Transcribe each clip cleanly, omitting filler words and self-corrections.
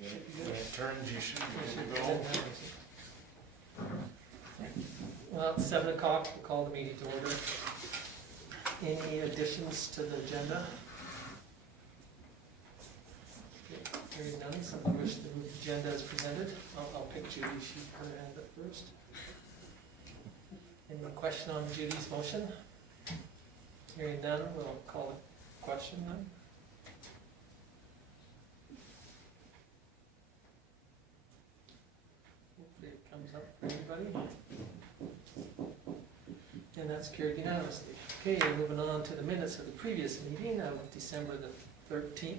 When it turns, you should be good to go. Well, it's 7 o'clock, we'll call the meeting to order. Any additions to the agenda? Okay, hearing none, somebody wish to move the agenda as presented? I'll pick Judy, she's her hand up first. Any question on Judy's motion? Hearing none, we'll call a question then. Hopefully it comes up for anybody. And that's carried unanimously. Okay, moving on to the minutes of the previous meeting of December the 13th.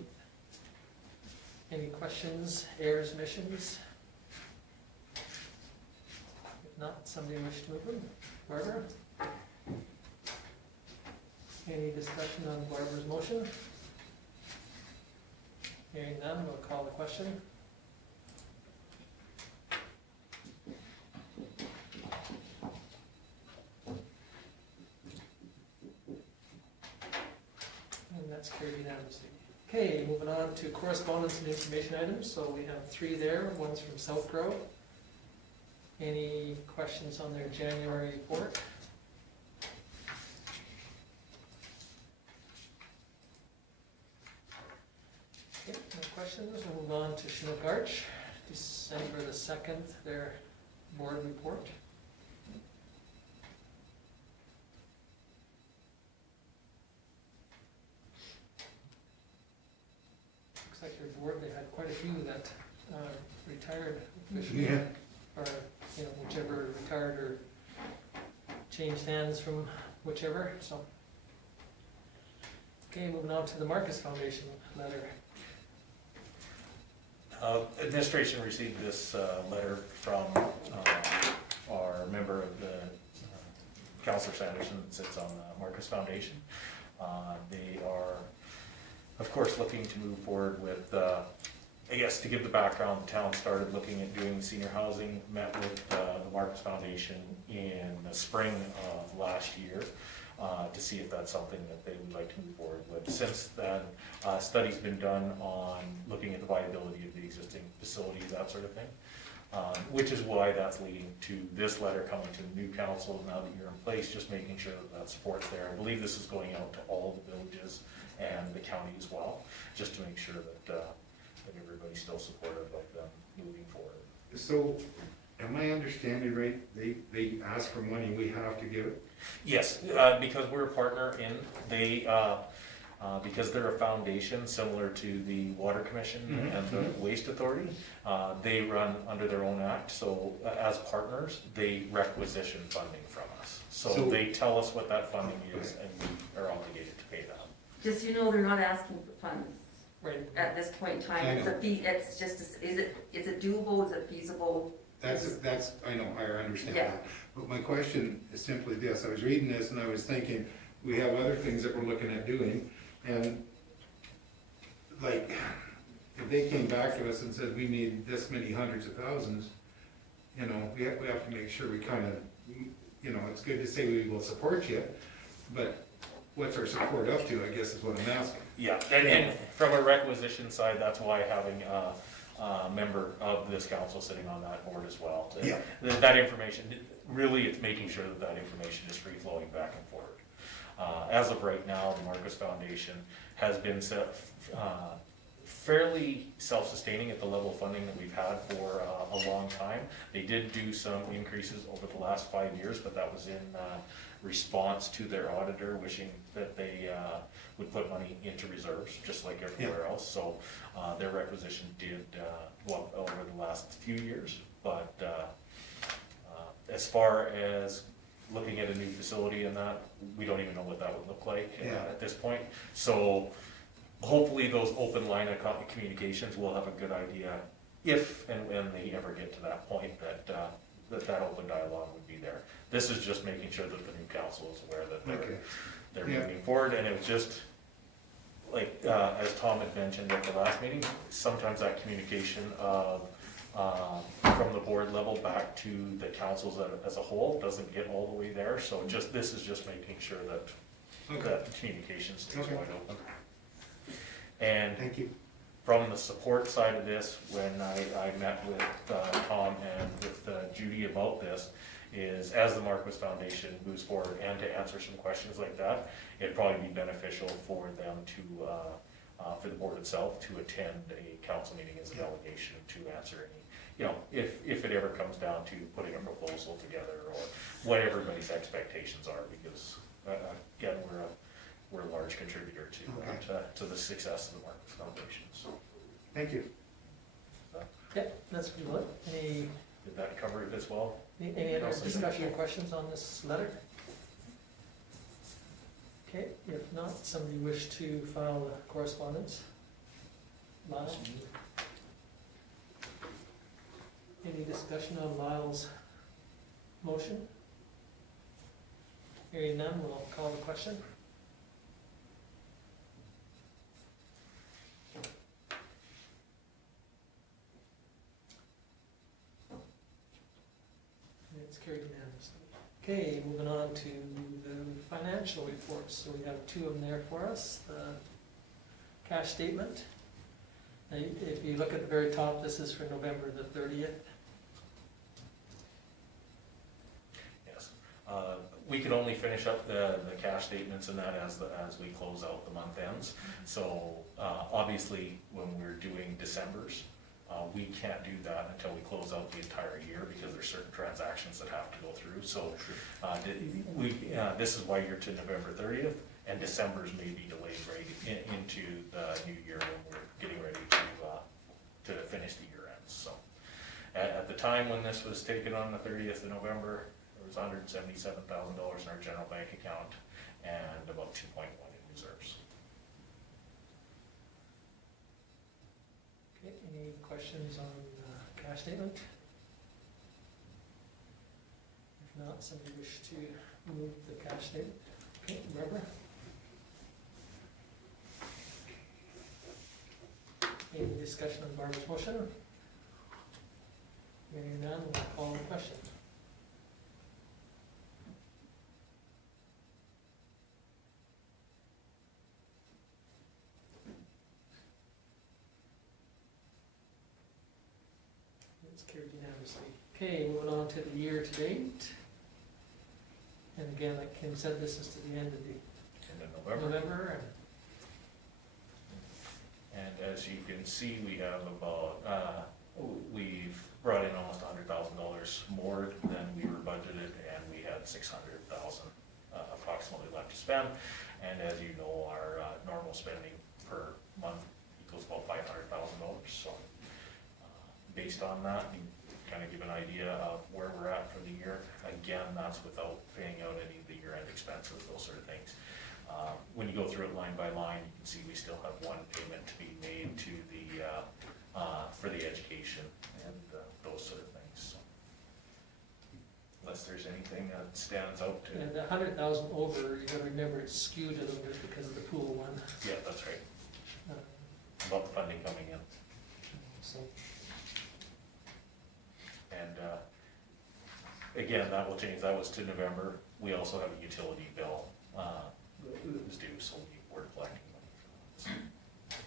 Any questions, errors, omissions? If not, somebody wish to move them? Barbara? Any discussion on Barbara's motion? Hearing none, we'll call the question. And that's carried unanimously. Okay, moving on to correspondence and information items. So we have 3 there. One's from SouthGrow. Any questions on their January report? Okay, no questions. We'll move on to Chinook Arch, December the 2nd, their board report. Looks like their board, they had quite a few that retired officially. Yeah. Or, you know, whichever retired or changed hands from whichever, so. Okay, moving on to the Marquis Foundation letter. Administration received this letter from our member of the Councillor Sanderson that sits on the Marquis Foundation. They are, of course, looking to move forward with, I guess to give the background, the town started looking at doing senior housing, met with the Marquis Foundation in the spring of last year to see if that's something that they would like to move forward with. Since then, study's been done on looking at the viability of the existing facilities, that sort of thing, which is why that's leading to this letter coming to the new council now that you're in place, just making sure that that support's there. I believe this is going out to all the villages and the county as well, just to make sure that everybody's still supportive of them moving forward. So, am I understanding right, they ask for money, we have to give it? Yes, because we're a partner in, they, because they're a foundation similar to the Water Commission and the Waste Authority, they run under their own act, so as partners, they requisition funding from us. So they tell us what that funding is and we are obligated to pay that. Just, you know, they're not asking for funds Right. at this point in time. I It's know. a fee, it's just, is it doable, is it feasible? That's, I know, I understand Yeah. that. But my question is simply this, I was reading this and I was thinking, we have other things that we're looking at doing, and like, if they came back to us and said, we need this many hundreds of thousands, you know, we have to make sure we kind of, you know, it's good to say we will support you, but what's our support up to, I guess is what I'm asking. Yeah, and from a requisition side, that's why having a member of this council sitting on that board as well. Yeah. That information, really it's making sure that that information is free flowing back and forward. As of right now, the Marquis Foundation has been fairly self-sustaining at the level of funding that we've had for a long time. They did do some increases over the last 5 years, but that was in response to their auditor wishing that they would put money into reserves, just like everywhere else. So their requisition did go up over the last few years, but as far as looking at a new facility and that, we don't even know what that would look like at this point. So hopefully those open line of communications will have a good idea if and when they ever get to that point that that open dialogue would be there. This is just making sure that the new council is aware that they're moving forward, and it was just like as Tom had mentioned at the last meeting, sometimes that communication of from the board level back to the councils as a whole doesn't get all the way there. So just this is just making sure that that the communication stays wide open. And Thank you. From the support side of this, when I met with Tom and with Judy about this, is as the Marquis Foundation moves forward and to answer some questions like that, it'd probably be beneficial for them to, for the board itself to attend a council meeting as a delegation to answer any, you know, if it ever comes down to putting a proposal together or what everybody's expectations are, because again, we're a large contributor to the success of the Marquis Foundation. So, Thank you. Yeah, that's pretty good. did that cover it as well? Any other discussion or questions on this letter? Okay, if not, somebody wish to file a correspondence? Lyle? Any discussion on Lyle's motion? Hearing none, we'll call the question. It's carried unanimously. Okay, moving on to the financial reports. So we have two of them there for us. The cash statement. Now, if you look at the very top, this is for November the 30th. Yes. We can only finish up the cash statements and that as we close out the month ends. So obviously, when we're doing December's, we can't do that until we close out the entire year because there's certain transactions that have to go through. So this is why you're to November 30th, and December's may be delayed right into the new year when we're getting ready to finish the year ends. So at the time when this was taken on the 30th of November, there was $177,000 in our general bank account and about 2.1 in reserves. Okay, any questions on cash statement? If not, somebody wish to move the cash statement? Okay, Barbara? Any discussion on Barbara's motion? Hearing none, we'll call the question. It's carried unanimously. Okay, moving on to the year to date. And again, like Kim said, this is to the end of the And in November. And as you can see, we have about, we've brought in almost $100,000 more than we were budgeted, and we had 600,000 approximately left to spend. And as you know, our normal spending per month equals about $500,000. So based on that, you kind of give an idea of where we're at for the year. Again, that's without paying out any of the year-end expenses, those sort of things. When you go through it line by line, you can see we still have one payment to be made to the, for the education and those sort of things. So, unless there's anything that stands out to. And the 100,000 over, you gotta remember it's skewed a little bit because of the pool one. Yeah, that's right. Uh, About the funding coming in. So, And again, that will change. That was to November. We also have a utility bill that was due, so we're collecting money for that.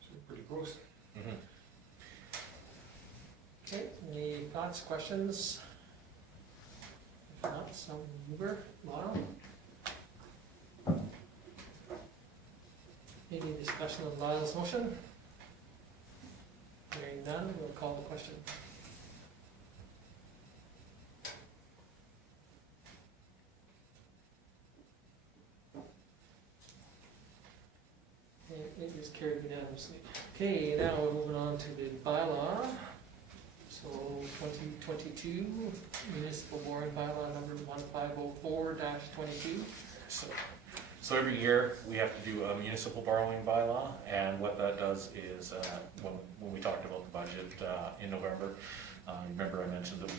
So we're pretty close. Mhm. okay, any thoughts, questions? If not, some mover, Laura? Any discussion of Lyle's motion? Hearing none, we'll call the question. It is carried unanimously. Okay, now we're moving on to the bylaw. So 2022 Municipal Board Bylaw number 1504-22. So every year, we have to do a municipal borrowing bylaw, and what that does is, when we talked about the budget in November, remember I mentioned that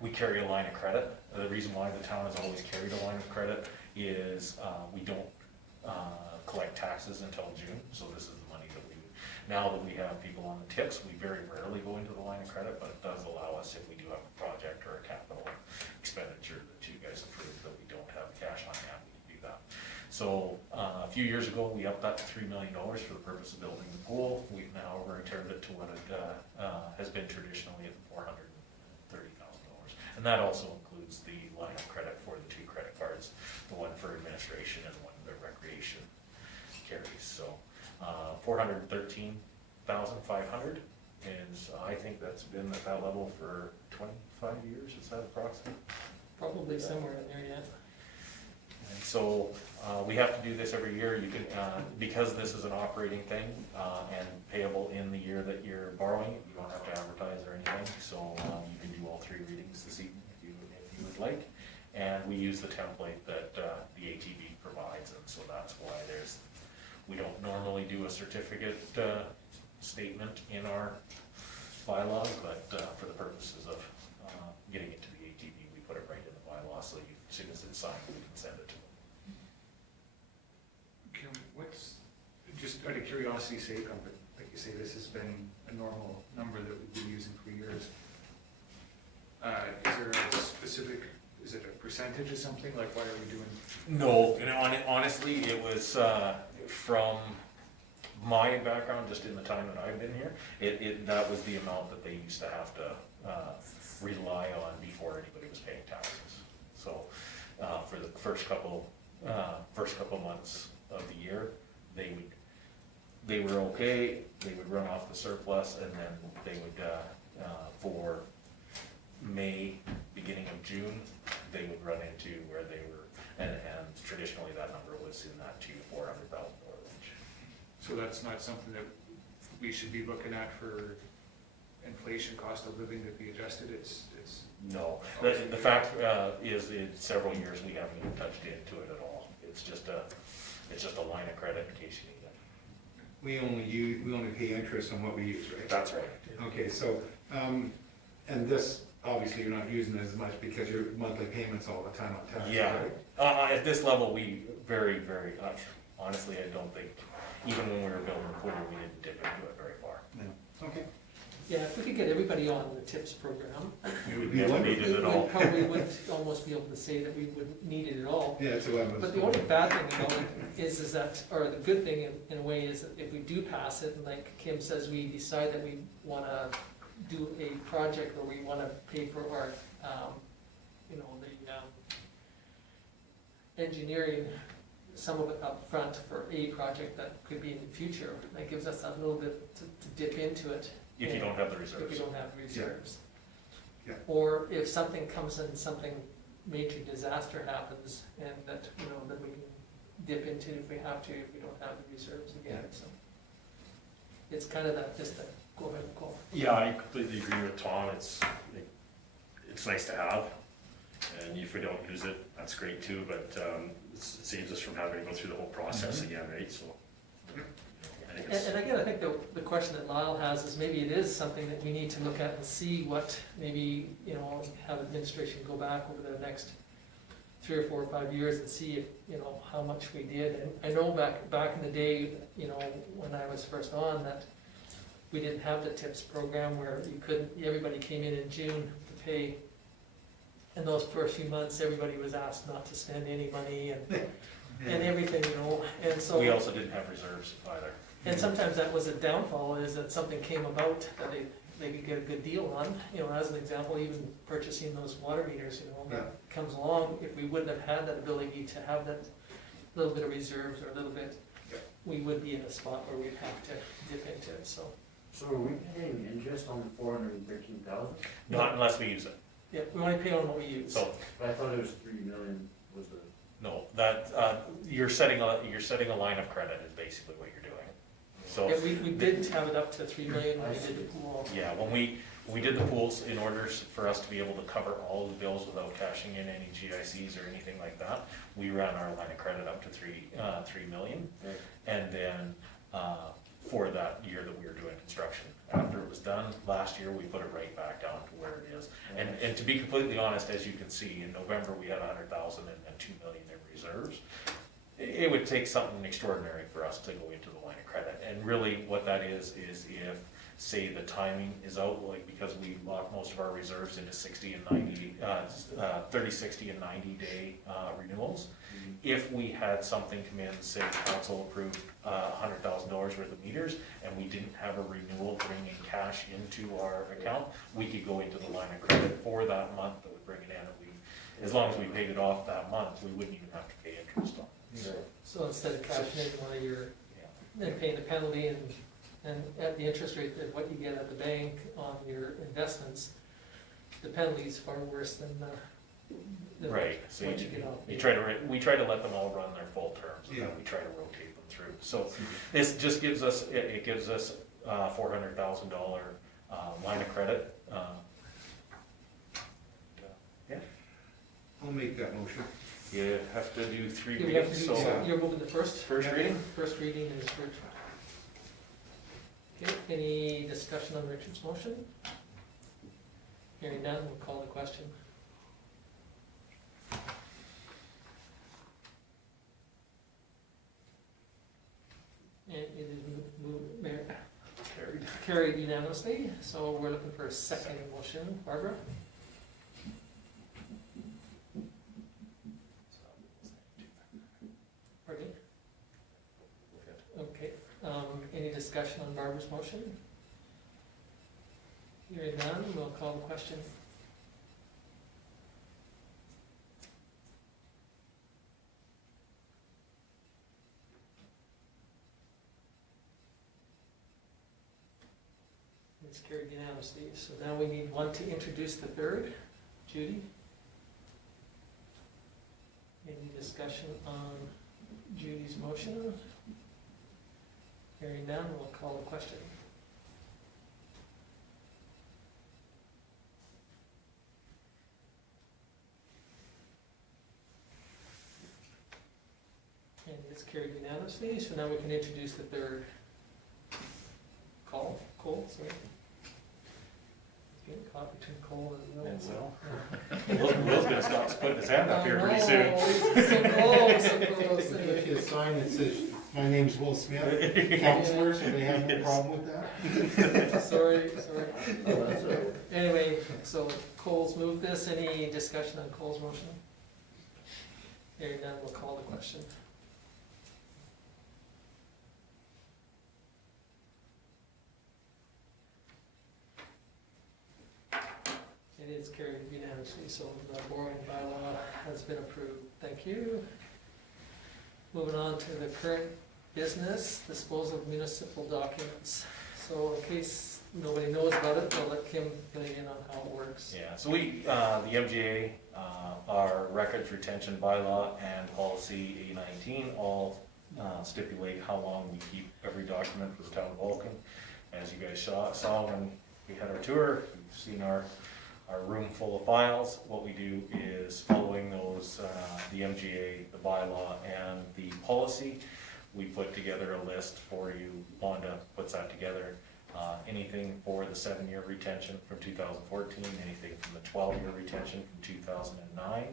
we carry a line of credit. The reason why the town has always carried a line of credit is we don't collect taxes until June, so this is the money that now that we have people on the tips, we very rarely go into the line of credit, but it does allow us, if we do have a project or a capital expenditure that you guys approve that we don't have cash on hand, we can do that. So, a few years ago, we upped that to $3 million for the purpose of building the pool. We've now returned it to what it, has been traditionally at $430,000. And that also includes the line of credit for the 2 credit cards, the one for administration and one the recreation carries. So, $413,500 is, I think that's been at that level for 25 years, is that approximate? Probably somewhere in there yet. And so, we have to do this every year. You can, because this is an operating thing, and payable in the year that you're borrowing, you don't have to advertise or anything. So, you can do all 3 readings this evening if you would like. And we use the template that, the ATV provides, and so that's why we don't normally do a certificate, statement in our bylaws, but, for the purposes of, getting it to the ATV, we put it right in the bylaw, so as soon as it's signed, we can send it to them. What's, just out of curiosity's sake, but like you say, this has been a normal number that we've been using for years. Is there a specific, is it a percentage of something, like why are we doing? No, honestly, it was, from my background, just in the time that I've been here, that was the amount that they used to have to, rely on before anybody was paying taxes. So, for the first couple months of the year, they were okay, they would run off the surplus, and then they would, for May, beginning of June, they would run into where they were, and traditionally that number was in that $200,000 to $400,000 range. So that's not something that we should be looking at for inflation, cost of living to be adjusted, it's. No, the fact, is in several years, we haven't even touched into it at all. It's just a line of credit in case you need it. We only pay interest on what we use, right? That's right. Okay, so, and this, obviously you're not using it as much because your monthly payments all the time on tax, Yeah, right? at this level, we very, very, honestly, I don't think, even when we were building the pool, we didn't dip into it very far. No. Okay. Yeah, if we could get everybody on the TIPS program, We would be never wonderful. need it at all. we probably would almost be able to say that we wouldn't need it at all. Yeah, that's what I was. But the only bad thing about it is that, or the good thing in a way is that if we do pass it, and like Kim says, we decide that we wanna do a project where we wanna pay for our, the engineering, some of it up front for a project that could be in the future, that gives us a little bit to dip into it. If you don't have the If we reserves. don't have reserves. Yeah. Or if something comes in, something major disaster happens, and that, then we can dip into if we have to, if we don't have the reserves again, so. It's kind of that, just that, go ahead and call. Yeah, I completely agree with Tom, it's nice to have, and if we don't use it, that's great too, but it saves us from having to go through the whole process again, right, so. I think it's, And again, I think the question that Lyle has is maybe it is something that we need to look at and see what, maybe, have administration go back over the next 3 or 4 or 5 years and see if, how much we did. And I know back in the day, when I was first on, that we didn't have the TIPS program where everybody came in June to pay. In those first few months, everybody was asked not to spend any money and everything, and so. We also didn't have reserves either. And sometimes that was a downfall, is that something came about that they could get a good deal on, as an example, even purchasing those water meters, that comes along. If we wouldn't have had that ability to have that little bit of reserves or a little bit, we would be in a spot where we'd have to dip into it, so. So are we paying interest on the 413,000? Not unless we use it. Yeah, we only pay on what we use. So, I thought it was 3 million was the. no, that, you're setting a line of credit is basically what you're doing. So, Yeah, we did have it up to 3 million when we did the pool. yeah, when we did the pools, in order for us to be able to cover all of the bills without cashing in any GICs or anything like that, we ran our line of credit up to 3 million. Right. And then, for that year that we were doing construction. After it was done, last year, we put it right back down to where it is. And to be completely honest, as you can see, in November, we had 100,000 and 2 million in reserves. It would take something extraordinary for us to go into the line of credit. And really what that is if, say, the timing is out, like because we lock most of our reserves into 60 and 90, 30, 60 and 90 day renewals. If we had something come in, say council approved $100,000 worth of meters, and we didn't have a renewal bringing cash into our account, we could go into the line of credit for that month that would bring it in, and as long as we paid it off that month, we wouldn't even have to pay interest on it. So instead of cashing in one of your, and paying the penalty and at the interest rate of what you get at the bank on your investments, the penalty is far worse than Right, so what you get off. we try to let them all run their full terms, and then we try to rotate them through. So this just gives us, it gives us $400,000 line of credit. I'll make that motion. You have to do 3 You have to readings, do, so you're moving the first? First reading? First reading is Richard. Okay, any discussion on Richard's motion? Hearing none, we'll call the question. And it is carried unanimously, so we're looking for a second motion. Barbara? Pardon me? Okay, any discussion on Barbara's motion? Hearing none, we'll call the question. It's carried unanimously, so now we need one to introduce the third. Judy? Any discussion on Judy's motion? Hearing none, we'll call the question. And it's carried unanimously, so now we can introduce the third. Cole, sorry. Getting caught between Cole and Will. And Will's gonna stop putting his hand up here pretty soon. So close, so close. If you sign that says, my name's Will Smith, counselor, so they have no problem with that? Sorry. Oh, that's all right. Anyway, so Cole's moved this. Any discussion on Cole's motion? Hearing none, we'll call the question. It is carried unanimously, so the borrowing bylaw has been approved. Thank you. Moving on to the current business, disposal of municipal documents. So in case nobody knows about it, I'll let Kim fill you in on how it works. Yeah, so we, the MGA, our records retention bylaw and policy A19 all stipulate how long we keep every document for the town of Vulcan. As you guys saw when we had our tour, you've seen our room full of files. What we do is following those, the MGA, the bylaw, and the policy, we put together a list for you. Wanda puts that together. Anything for the 7-year retention from 2014, anything from the 12-year retention from 2009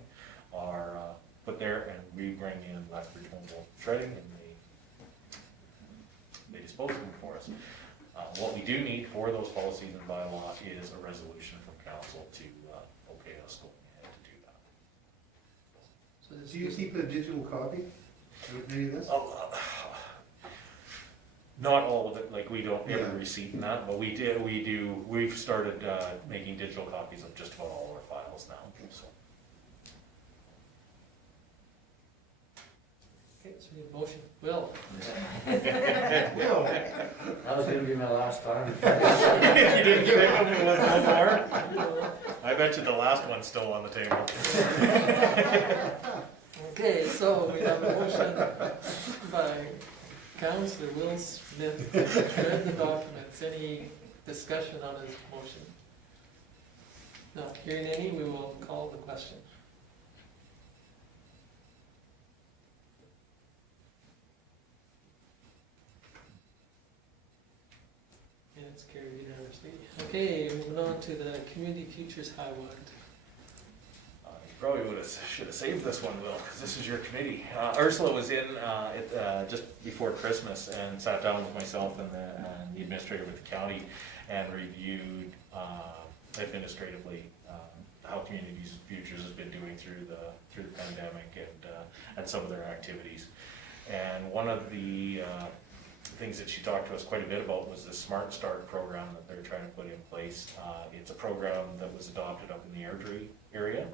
are put there, and we bring in Lethbridge Mobile Shredding, and they dispose of them for us. What we do need for those policies and bylaw is a resolution from council to okay us going ahead to do that. So this Do you is- keep a digital copy of any of this? Not all of it, like we don't Yeah. every receipt in that, but we've started making digital copies of just about all our files now, so. Okay, so we need a motion. Will? Will, That was gonna be my last time. You didn't get it when it was no more? I bet you the last one's still on the table. Okay, so we have a motion by Councillor Will Smith to shred the documents. Any discussion on his motion? Not hearing any, we will call the question. And it's carried unanimously. Okay, moving on to the Community Futures Highwood. Probably should have saved this one, Will, because this is your committee. Ursula was in just before Christmas and sat down with myself and the administrator with the county and reviewed administratively how Communities Futures has been doing through the pandemic and some of their activities. And one of the things that she talked to us quite a bit about was the SMARTstart program that they're trying to put in place. It's a program that was adopted up in the Airdrie area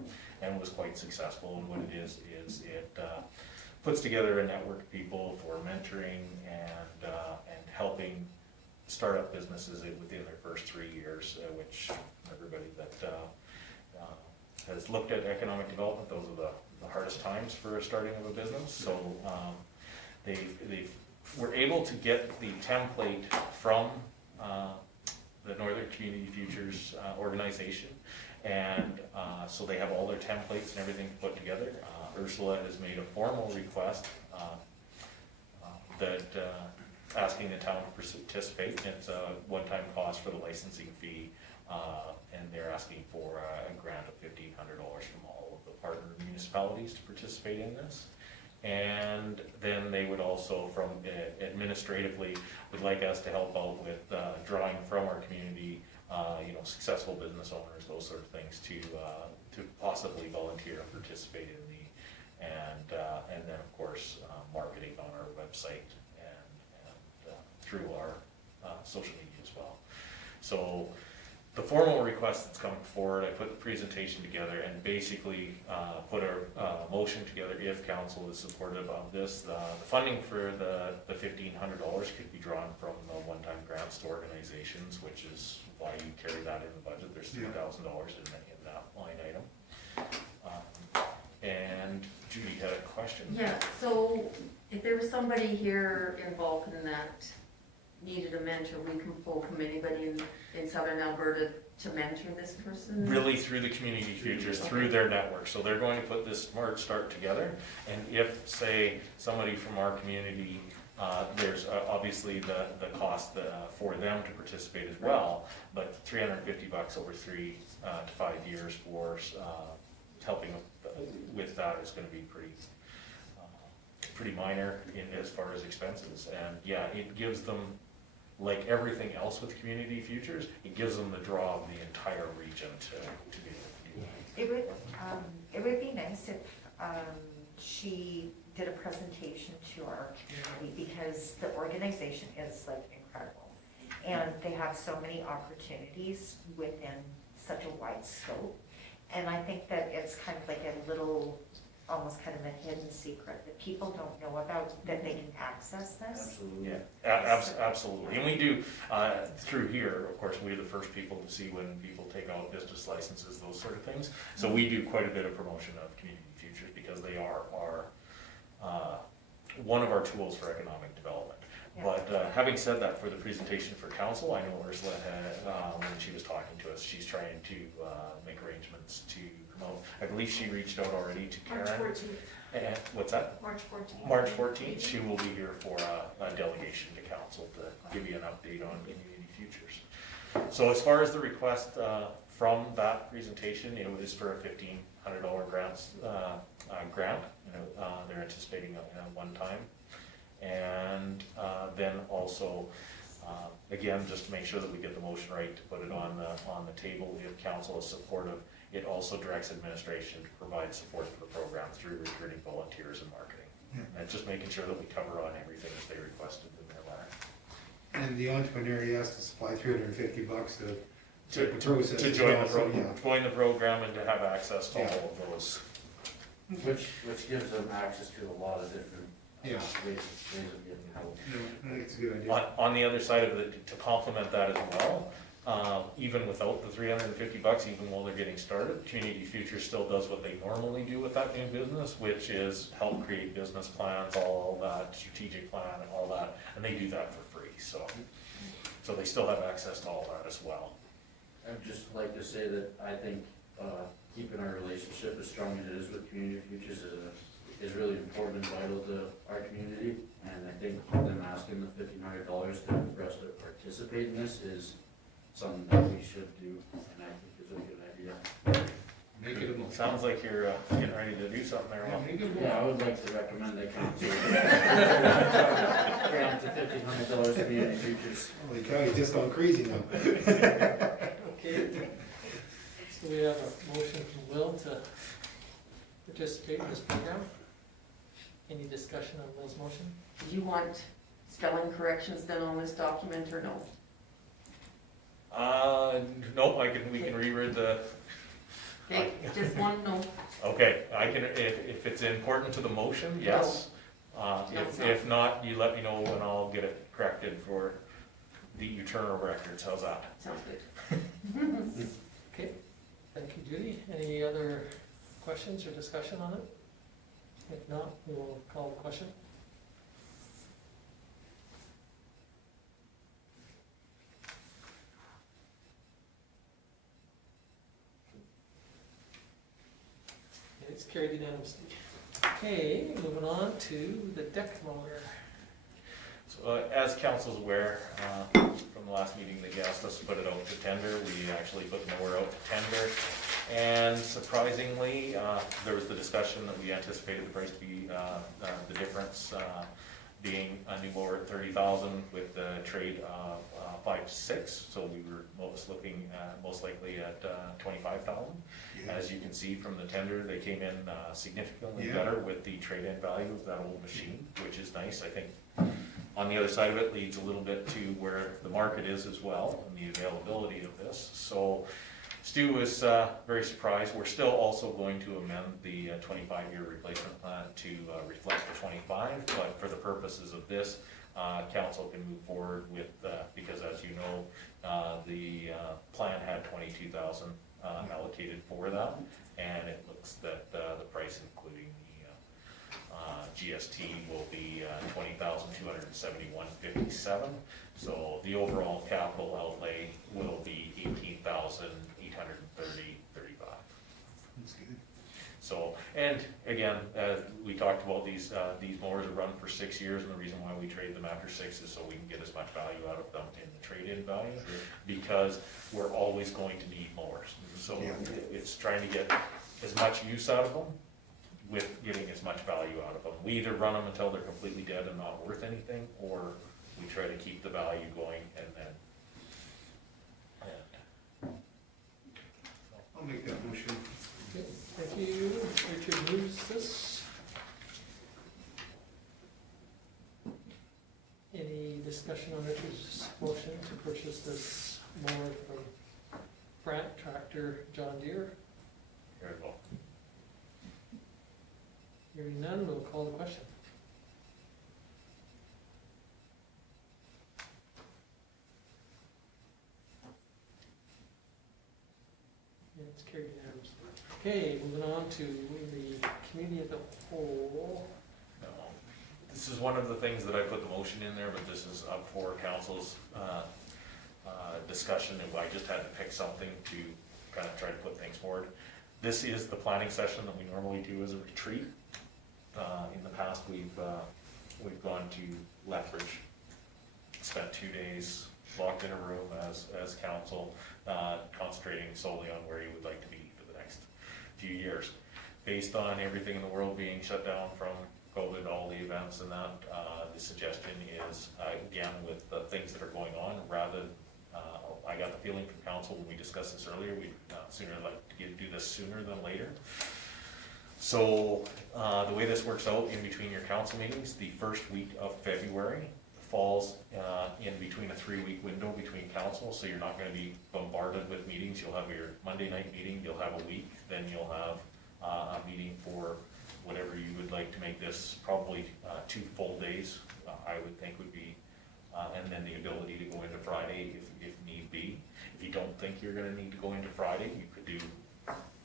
and was quite successful. And what it is it puts together a network of people for mentoring and helping startup businesses within their first 3 years, which everybody that has looked at economic development, those are the hardest times for a starting of a business. So they were able to get the template from the Northern Community Futures organization, and so they have all their templates and everything put together. Ursula has made a formal request that asking the town to participate. It's a one-time cost for the licensing fee, and they're asking for a grant of $1,500 from all of the partner municipalities to participate in this. And then they would also, from administratively, would like us to help out with drawing from our community, successful business owners, those sort of things, to possibly volunteer and participate in and then of course marketing on our website and through our social media as well. So the formal request that's coming forward, I put the presentation together and basically put a motion together if council is supportive of this. The funding for the $1,500 could be drawn from the one-time grants to organizations, which is why you carry that in the budget. There's $3,000 in that line item. And Judy had a question. Yeah, so if there was somebody here in Vulcan that needed a mentor, we can pull from anybody in southern Alberta to mentor this person? Really through the Community Futures, through their network. So they're going to put this SmartStart together, and if, say, somebody from our community, there's obviously the cost for them to participate as well, but $350 over 3 to 5 years for helping with that is going to be pretty minor as far as expenses. And yeah, it gives them, like everything else with Community Futures, it gives them the draw of the entire region to be able to do that. It would be nice if she did a presentation to our community, because the organization is like incredible. And they have so many opportunities within such a wide scope. And I think that it's kind of like a little, almost kind of a hidden secret that people don't know about, that they can access this. Yeah, absolutely. And we do, through here, of course, we're the first people to see when people take out business licenses, those sort of things. So we do quite a bit of promotion of Community Futures because they are one of our tools for economic development. Yeah. But having said that, for the presentation for council, I know Ursula had, when she was talking to us, she's trying to make arrangements to promote. I believe she reached out already to Karen. March 14th. And what's that? March 14th. March 14th, she will be here for a delegation to council to give you an update on Community Futures. So as far as the request from that presentation, it was for a $1,500 grant. They're anticipating a one time. And then also, again, just to make sure that we get the motion right, to put it on the table if council is supportive. It also directs administration to provide support for the program through recruiting volunteers and marketing. Yeah. And just making sure that we cover on everything that they requested in their letter. And the entrepreneur, he has to supply $350 To process. join the So, yeah. join the program and to have access to all of those. Which gives them access to a lot of different Yeah. ways of getting help. No, I think it's a good idea. On the other side of it, to complement that as well, even without the $350, even while they're getting started, Community Futures still does what they normally do with that new business, which is help create business plans, all that, strategic plan, and all that, and they do that for free. So they still have access to all that as well. I'd just like to say that I think keeping our relationship as strong as it is with Community Futures is really important and vital to our community. And I think them asking the $1,500 for us to participate in this is something that we should do, and I think is a good idea. Make it a motion. Sounds like you're getting ready to do something there, Yeah, Ron. make it a motion. Yeah, I would like to recommend that council grant the $1,500 community futures. Holy cow, he's just going crazy now. Okay. So we have a motion from Will to participate in this program. Any discussion on Will's motion? Do you want spelling corrections then on this document or no? No, we can reread the, Okay, just one, no. okay, I can, if it's important to the motion, yes. No, it's not. If not, you let me know and I'll get it corrected for the eternal records, how's that? Sounds good. Okay, thank you, Judy. Any other questions or discussion on it? If not, we will call the question. It's carried unanimously. Okay, moving on to the deck mower. So, as council's aware, from the last meeting, they asked us to put it out to tender. We actually put Mower out to tender. And surprisingly, there was the discussion that we anticipated the price to be, the difference being a new mower at 30,000 with the trade of 5 to 6. So we were most likely at 25,000. As you can see from the tender, they came in significantly Yeah. better with the trade-in value of that old machine, which is nice. I think on the other side of it leads a little bit to where the market is as well and the availability of this. So Stu was very surprised. We're still also going to amend the 25-year replacement plan to reflect the 25, but for the purposes of this, council can move forward with, because as you know, the plan had 22,000 allocated for that, and it looks that the price including the GST will be $20,271.57. So the overall capital outlay will be $18,830.35. That's good. So, and again, we talked about these mowers are run for 6 years, and the reason why we trade them after 6 is so we can get as much value out of them in the trade-in value, because we're always going to need mowers. So Yeah. it's trying to get as much use out of them with getting as much value out of them. We either run them until they're completely dead and not worth anything, or we try to keep the value going and then. I'll make that motion. Okay, thank you. Richard moves this. Any discussion on Richard's motion to purchase this mower from Brant Tractor John Deere? Here we go. Hearing none, we'll call the question. And it's carried unanimously. Okay, moving on to the community as a whole. No. This is one of the things that I put the motion in there, but this is up for council's discussion, and I just had to pick something to kind of try to put things forward. This is the planning session that we normally do as a retreat. In the past, we've gone to Lethbridge, spent 2 days locked in a room as council, concentrating solely on where you would like to be for the next few years. Based on everything in the world being shut down from COVID, all the events and that, the suggestion is, again, with the things that are going on, rather, I got the feeling from council when we discussed this earlier, we'd sooner like to do this sooner than later. So the way this works out in between your council meetings, the first week of February falls in between a 3-week window between council, so you're not going to be bombarded with meetings. You'll have your Monday night meeting, you'll have a week, then you'll have a meeting for whatever you would like to make this, probably 2 full days, I would think would be, and then the ability to go into Friday if need be. If you don't think you're going to need to go into Friday, you could do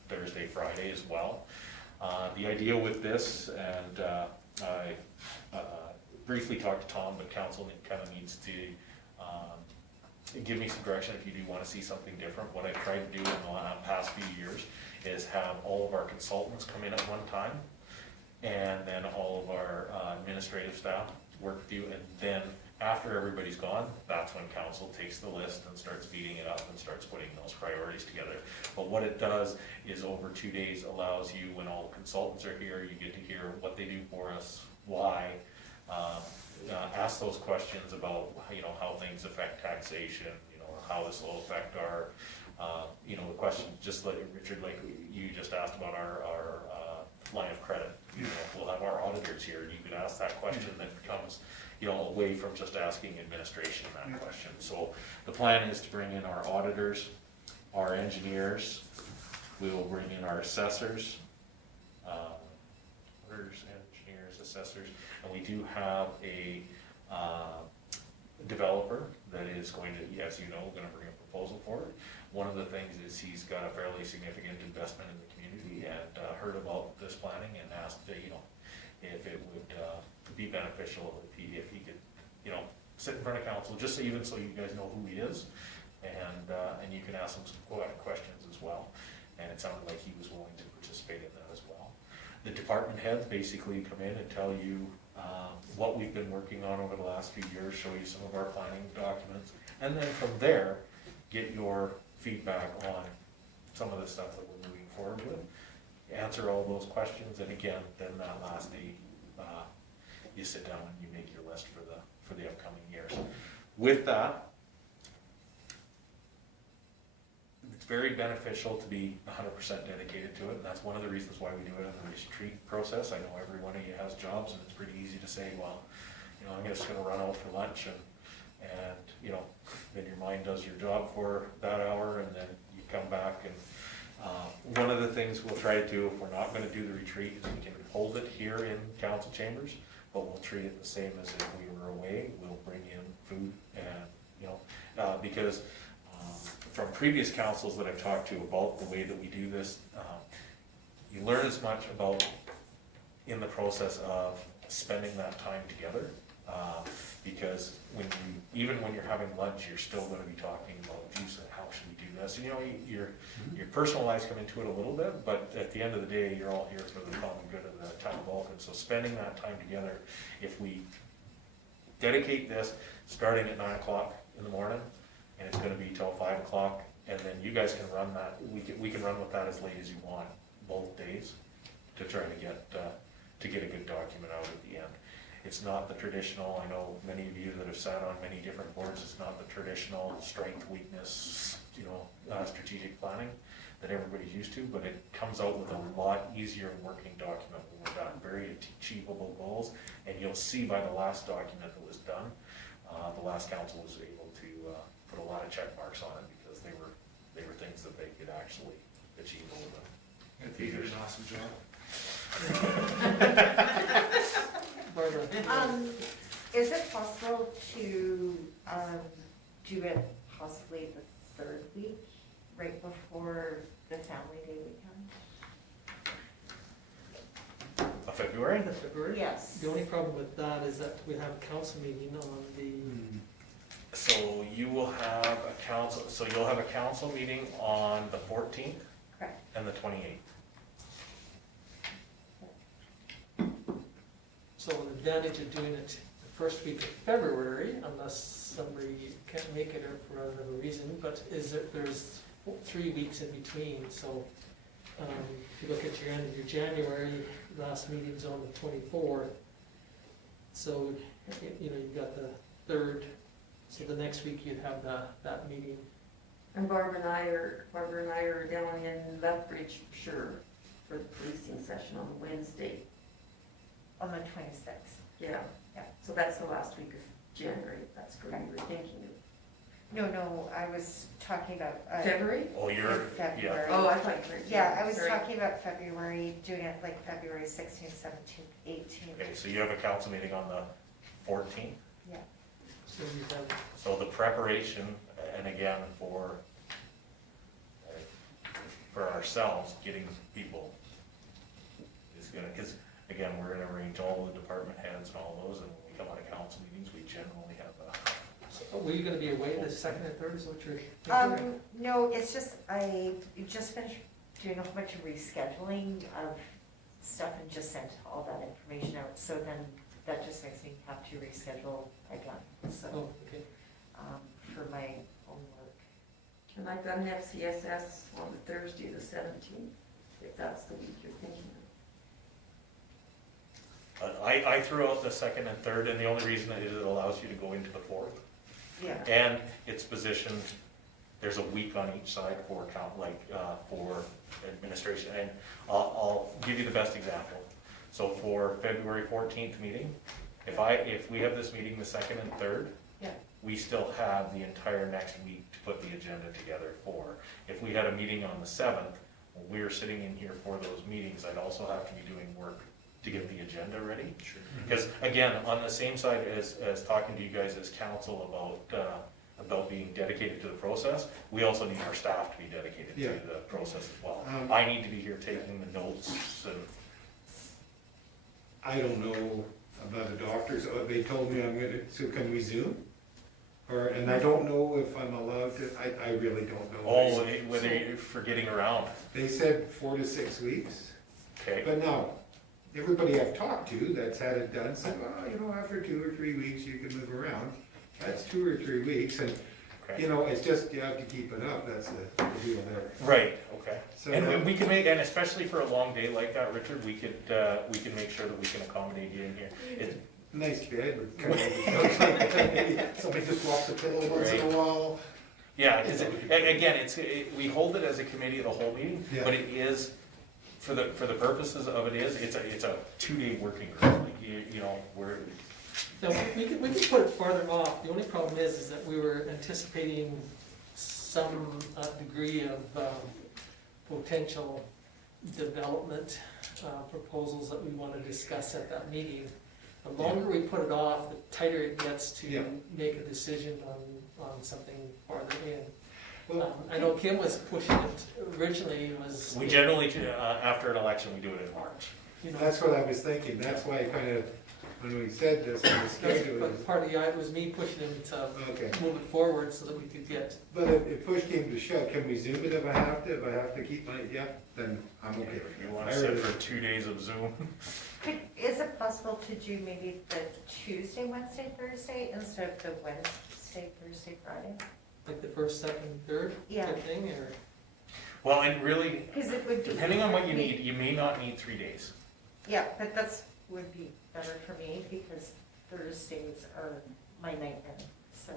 Thursday, Friday as well. The idea with this, and I briefly talked to Tom, but council kind of needs to give me some direction if you do want to see something different. What I've tried to do in the past few years is have all of our consultants come in at one time, and then all of our administrative staff work with you, and then After everybody's gone, that's when council takes the list and starts beating it up and starts putting those priorities together. But what it does is over 2 days allows you, when all the consultants are here, you get to hear what they do for us, why, ask those questions about, how things affect taxation, how this will affect our, the question, just like Richard, like you just asked about our line of credit. We'll have our auditors here, and you could ask that question that comes, away from just asking administration that question. So the plan is to bring in our auditors, our engineers, we will bring in our assessors, engineers, assessors, and we do have a developer that is going to, as you know, going to bring a proposal forward. One of the things is he's got a fairly significant investment in the community and heard about this planning and asked, if it would be beneficial if he could, sit in front of council, just so you guys know who he is, and you can ask him some questions as well. And it sounded like he was willing to participate in that as well. The department heads basically come in and tell you what we've been working on over the last few years, show you some of our planning documents, and then from there, get your feedback on some of the stuff that we're moving forward with, answer all those questions, and again, then that last day, you sit down and you make your list for the upcoming years. With that, it's very beneficial to be 100% dedicated to it, and that's one of the reasons why we do it in the retreat process. I know every one of you has jobs, and it's pretty easy to say, well, I'm just gonna run out for lunch, and then your mind does your job for that hour, and then you come back, and one of the things we'll try to do, if we're not gonna do the retreat, is we can hold it here in council chambers, but we'll treat it the same as if we were away. We'll bring in food, and, because from previous councils that I've talked to about the way that we do this, you learn as much about in the process of spending that time together, because even when you're having lunch, you're still going to be talking about, geez, how should we do this? Your personal lives come into it a little bit, but at the end of the day, you're all here for the common good of the town of Vulcan. So spending that time together, if we dedicate this starting at 9 o'clock in the morning, and it's gonna be till 5 o'clock, and then you guys can run that, we can run with that as late as you want, both days, to try to get a good document out at the end. It's not the traditional, I know many of you that have sat on many different boards, it's not the traditional strength, weakness, strategic planning that everybody's used to, but it comes out with a lot easier working document when we're done, very achievable goals, and you'll see by the last document that was done, the last council was able to put a lot of check marks on it because they were things that they could actually achieve over the. I think you did an awesome job. Barbara? Is it possible to do it possibly the third week, right before the Family Day weekend? Of February? The February? Yes. The only problem with that is that we have a council meeting on the, So you'll have a council meeting on the 14th Correct. and the 28th. so the advantage of doing it the first week of February, unless somebody can't make it or for whatever reason, but is that there's 3 weeks in between, so if you look at your end of your January, last meeting's on the 24th, so, you've got the 3rd, so the next week you'd have that meeting. And Barbara and I are down in Lethbridge, sure, for the policing session on Wednesday. On the 26th. Yeah. Yeah. So that's the last week of January, that's what you were thinking No, I was talking about. of. February? Oh, you're, February. Oh, I thought you were. Yeah, I was Sorry. talking about February, doing it like February 16th, 17th, 18th. okay, so you have a council meeting on the 14th? Yeah. So you have, So the preparation, and again, for ourselves, getting people is gonna, because again, we're gonna arrange all the department heads and all those, and when we come out of council meetings, we generally have were you gonna be away the 2nd and 3rd, is what you're thinking? No, it's just, I just finished doing a whole bunch of rescheduling of stuff and just sent all that information out, so then that just makes me have to reschedule again, so, Oh, okay. for my own work. And I've got an FCSS on Thursday the 17th, if that's the week you're thinking of. I threw out the second and third, and the only reason is it allows you to go into the fourth. Yeah. And it's positioned, there's a week on each side for for administration, and I'll give you the best example. So for February 14th meeting, if we have this meeting the second and third, Yeah. we still have the entire next week to put the agenda together for. If we had a meeting on the 7th, when we were sitting in here for those meetings, I'd also have to be doing work to get the agenda ready. Sure. Because again, on the same side as talking to you guys as council about being dedicated to the process, we also need our staff to be dedicated Yeah. to the process as well. Um, I need to be here taking the notes, and I don't know about the doctors, they told me so can we Zoom? And I don't know if I'm allowed to, I really don't know. whether you're forgetting around, They said 4 to 6 weeks, okay? but now, everybody I've talked to that's had it done said, well, after 2 or 3 weeks, you can move around. That's 2 or 3 weeks, and, Okay. it's just, you have to keep it up, that's the deal there. Right, okay. So And now- we can make, and especially for a long day like that, Richard, we can make sure that we can accommodate you in here. Nice bed, with kind of, somebody just walks the pillow once in a while. Yeah, because again, we hold it as a committee of the whole meeting, Yeah. but it is, for the purposes of it's a 2-day working group, like, we're, Now, we can put it farther off. The only problem is that we were anticipating some degree of potential development proposals that we want to discuss at that meeting. The longer we put it off, the tighter it gets Yeah. to make a decision on something farther in. Well, I know Kim was pushing it originally, was. we generally, after an election, we do it in March. that's what I was thinking, that's why I kind of, when we said this, on the schedule, But part of it was me pushing him to okay. move it forward so that we could get. But if push came to shove, can we Zoom it if I have to? If I have to keep my, then I'm okay. If you want to sit for 2 days of Zoom, Is it possible to do maybe the Tuesday, Wednesday, Thursday instead of the Wednesday, Thursday, Friday? Like the first, second, third Yeah. type thing, or? well, and really, Because it would be. depending on what you need, you may not need 3 days. Yeah, but would be better for me because Thursdays are my nightmare, so.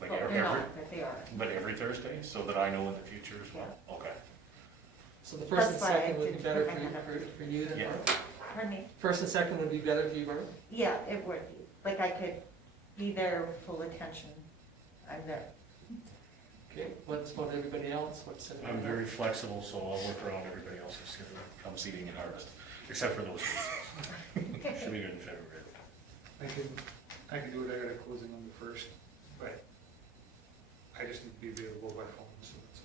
Like Well, every, they're not, but they are. but every Thursday, so that I know in the future as well. Okay. So the first and That's why I second would be did better put my hand up. for you than Yeah. Mark? Pardon me? First and second would be better for you, Mark? Yeah, it would be. Like I could be there with full attention. I'm there. Okay, what's about everybody else? What's in? I'm very flexible, so I'll work around everybody else's schedule, come seating and harvest, except for those days. Should be good in February. I can do it, I got a closing on the 1st, but I just need to be available by phone, so that's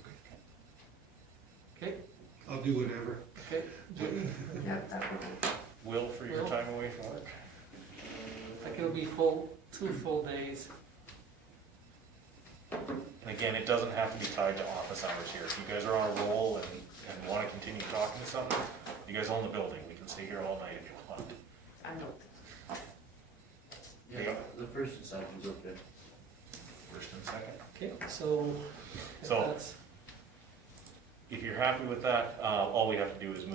okay. Okay, I'll do whatever. okay. Judy? Yeah, that would be. Will, for your Will? time away from work? Like it'll be 2 full days. And again, it doesn't have to be tied to office hours here. If you guys are on a roll and want to continue talking something, you guys own the building. We can stay here all night if you want. I know. Yeah, the first and second's okay. First and second. Okay, so. if So- that's- If you're happy with that, all we have to do is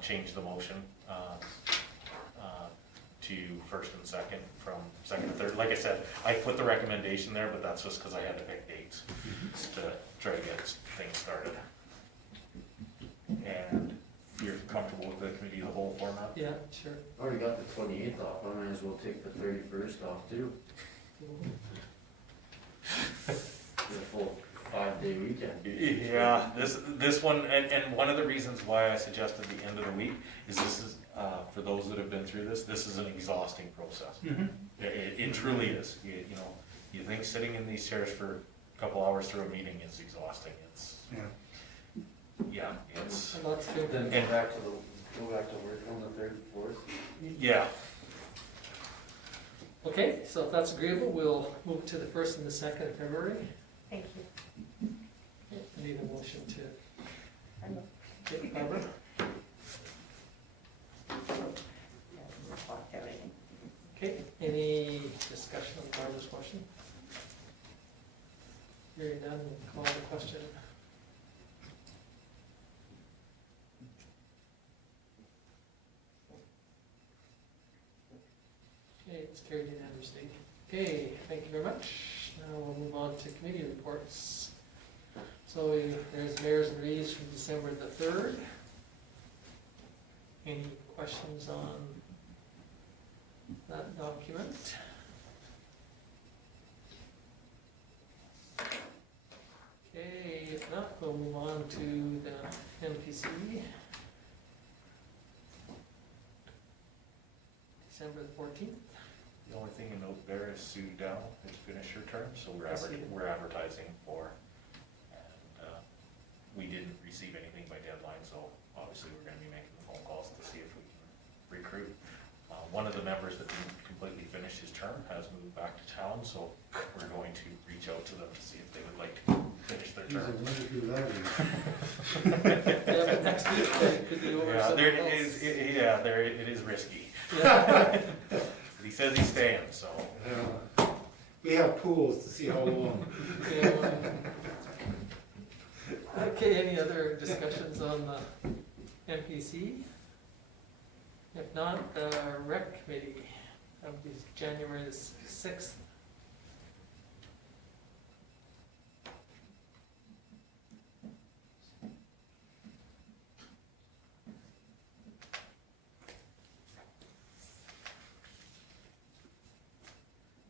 change the motion to first and second from second to third. Like I said, I put the recommendation there, but that's just because I had to pick dates to try to get things started. And you're comfortable with the committee of the whole format? Yeah, sure. Already got the 28th off, I might as well take the 31st off too. The full 5-day weekend. Yeah, this one, and one of the reasons why I suggested the end of the week is this is, for those that have been through this is an exhausting process. It truly is. You think sitting in these chairs for a couple hours through a meeting is exhausting. Yeah. It's, And lots of Then And- go back to work on the 3rd and 4th. yeah. Okay, so if that's agreeable, we'll move to the 1st and the 2nd of February. Thank you. I need a motion to. I know. Okay, Barbara? Yeah, we'll talk everything. Any discussion on Barbara's question? Hearing none, we'll call the question. Okay, it's carried unanimously. Okay, thank you very much. Now we'll move on to committee reports. So there's Mayors and Reeves from December the 3rd. Any questions on that document? Okay, if not, we'll move on to the MPC. December the 14th. The only thing to note there is Sue Dow has finished her term, so I see. we're advertising for, and we didn't receive anything by deadline, so obviously we're gonna be making phone calls to see if we can recruit. One of the members that didn't completely finish his term has moved back to town, so we're going to reach out to them to see if they would like to finish their Geez, I term. wonder who that is. Yeah, but next week, it could be over Yeah, something there else. is, it is risky. Yeah. But he says he's staying, so. We have pools to see how long. Yeah. Okay, any other discussions on the MPC? If not, the rec committee, that would be January the 6th.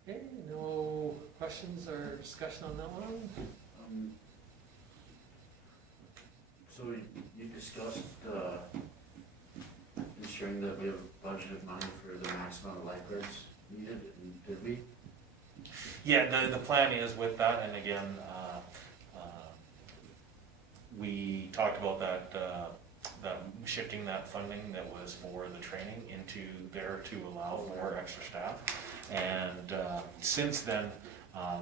Okay, no questions or discussion on that one? So you discussed, ensuring that we have budgeted money for the maximum of lifeguards needed, and did we? Yeah, the plan is with that, and again, we talked about that, shifting that funding that was for the training into there to allow for extra staff. And since then,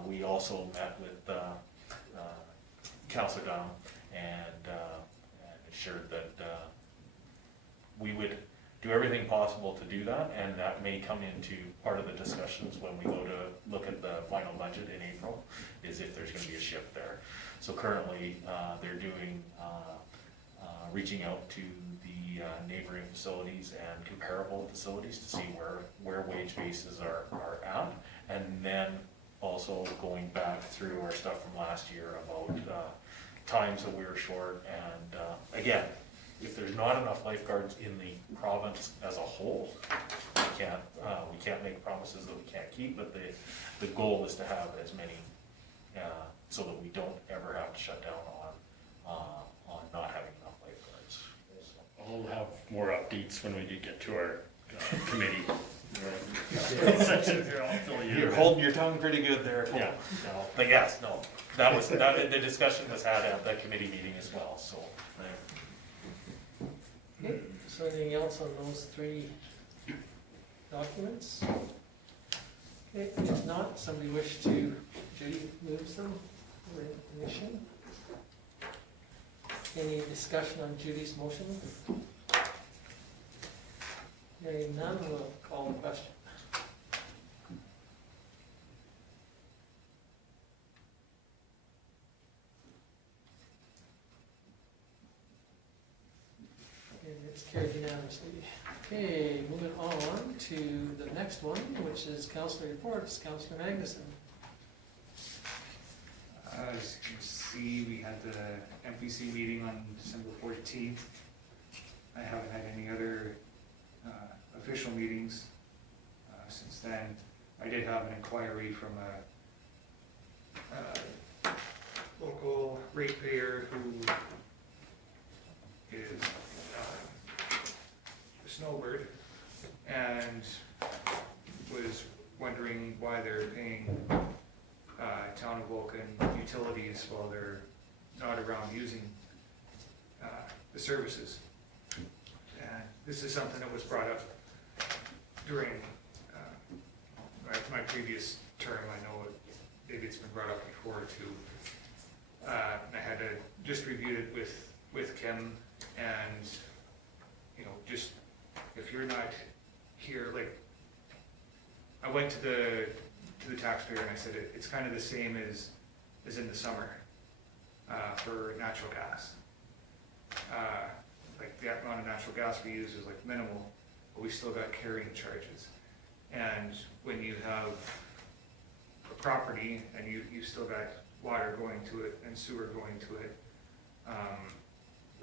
we also met with Councillor Dunham and assured that we would do everything possible to do that, and that may come into part of the discussions when we go to look at the final budget in April, is if there's gonna be a shift there. So currently, they're doing, reaching out to the neighboring facilities and comparable facilities to see where wage bases are at, and then also going back through our stuff from last year about times that we were short, and again, if there's not enough lifeguards in the province as a whole, we can't make promises that we can't keep, but the goal is to have as many, so that we don't ever have to shut down on not having enough lifeguards. I'll have more updates when we get to our committee section here. I'll fill you in. You're holding your tongue pretty good there, Cole. Yeah. No, but yes, no, the discussion was had at that committee meeting as well, so. Okay, so anything else on those three documents? Okay, if not, somebody wish to, Judy moves them for information. Any discussion on Judy's motion? Hearing none, we'll call the question. And it's carried unanimously. Okay, moving on to the next one, which is Councillor Reports, Councillor Magnuson. As you can see, we had the MPC meeting on December 14th. I haven't had any other official meetings since then. I did have an inquiry from a local ratepayer who is a snowbird and was wondering why they're paying town of Vulcan utilities while they're not around using the services. And this is something that was brought up during my previous term. I know maybe it's been brought up before too. And I had to just review it with Kim, and you know, just if you're not here, like I went to the taxpayer and I said, it's kind of the same as in the summer, for natural gas. Like the amount of natural gas we use is like minimal, but we still got carrying charges. And when you have a property and you still got water going to it and sewer going to it,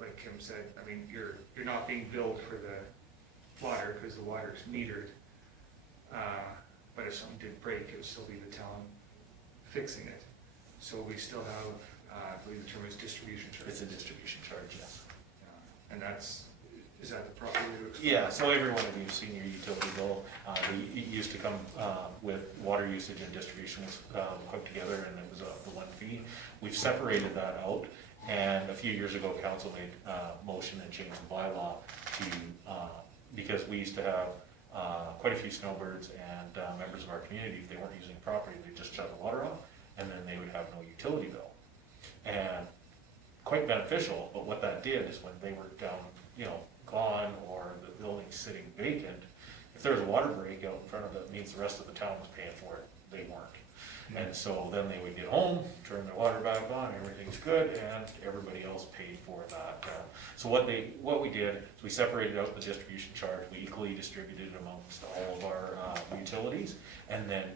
like Kim said, I mean, you're not being billed for the water because the water's metered. But if something did break, it would still be the town fixing it. So we still have, I believe the term is distribution charge. It's a distribution charge, yes. And is that the proper way to explain? Yeah, so every one of you seen your utility bill, it used to come with water usage and distribution was put together, and it was the one fee. We've separated that out, and a few years ago, council made a motion and changed the bylaw to, because we used to have quite a few snowbirds and members of our community, if they weren't using the property, they'd just shut the water off, and then they would have no utility bill. And quite beneficial, but what that did is when they were down, gone, or the building sitting vacant, if there was a water break out in front of it, it means the rest of the town was paying for it, they weren't. And so then they would get home, turn their water back on, everything's good, and everybody else paid for that. So what we did is we separated out the distribution charge, we equally distributed it amongst all of our utilities, and then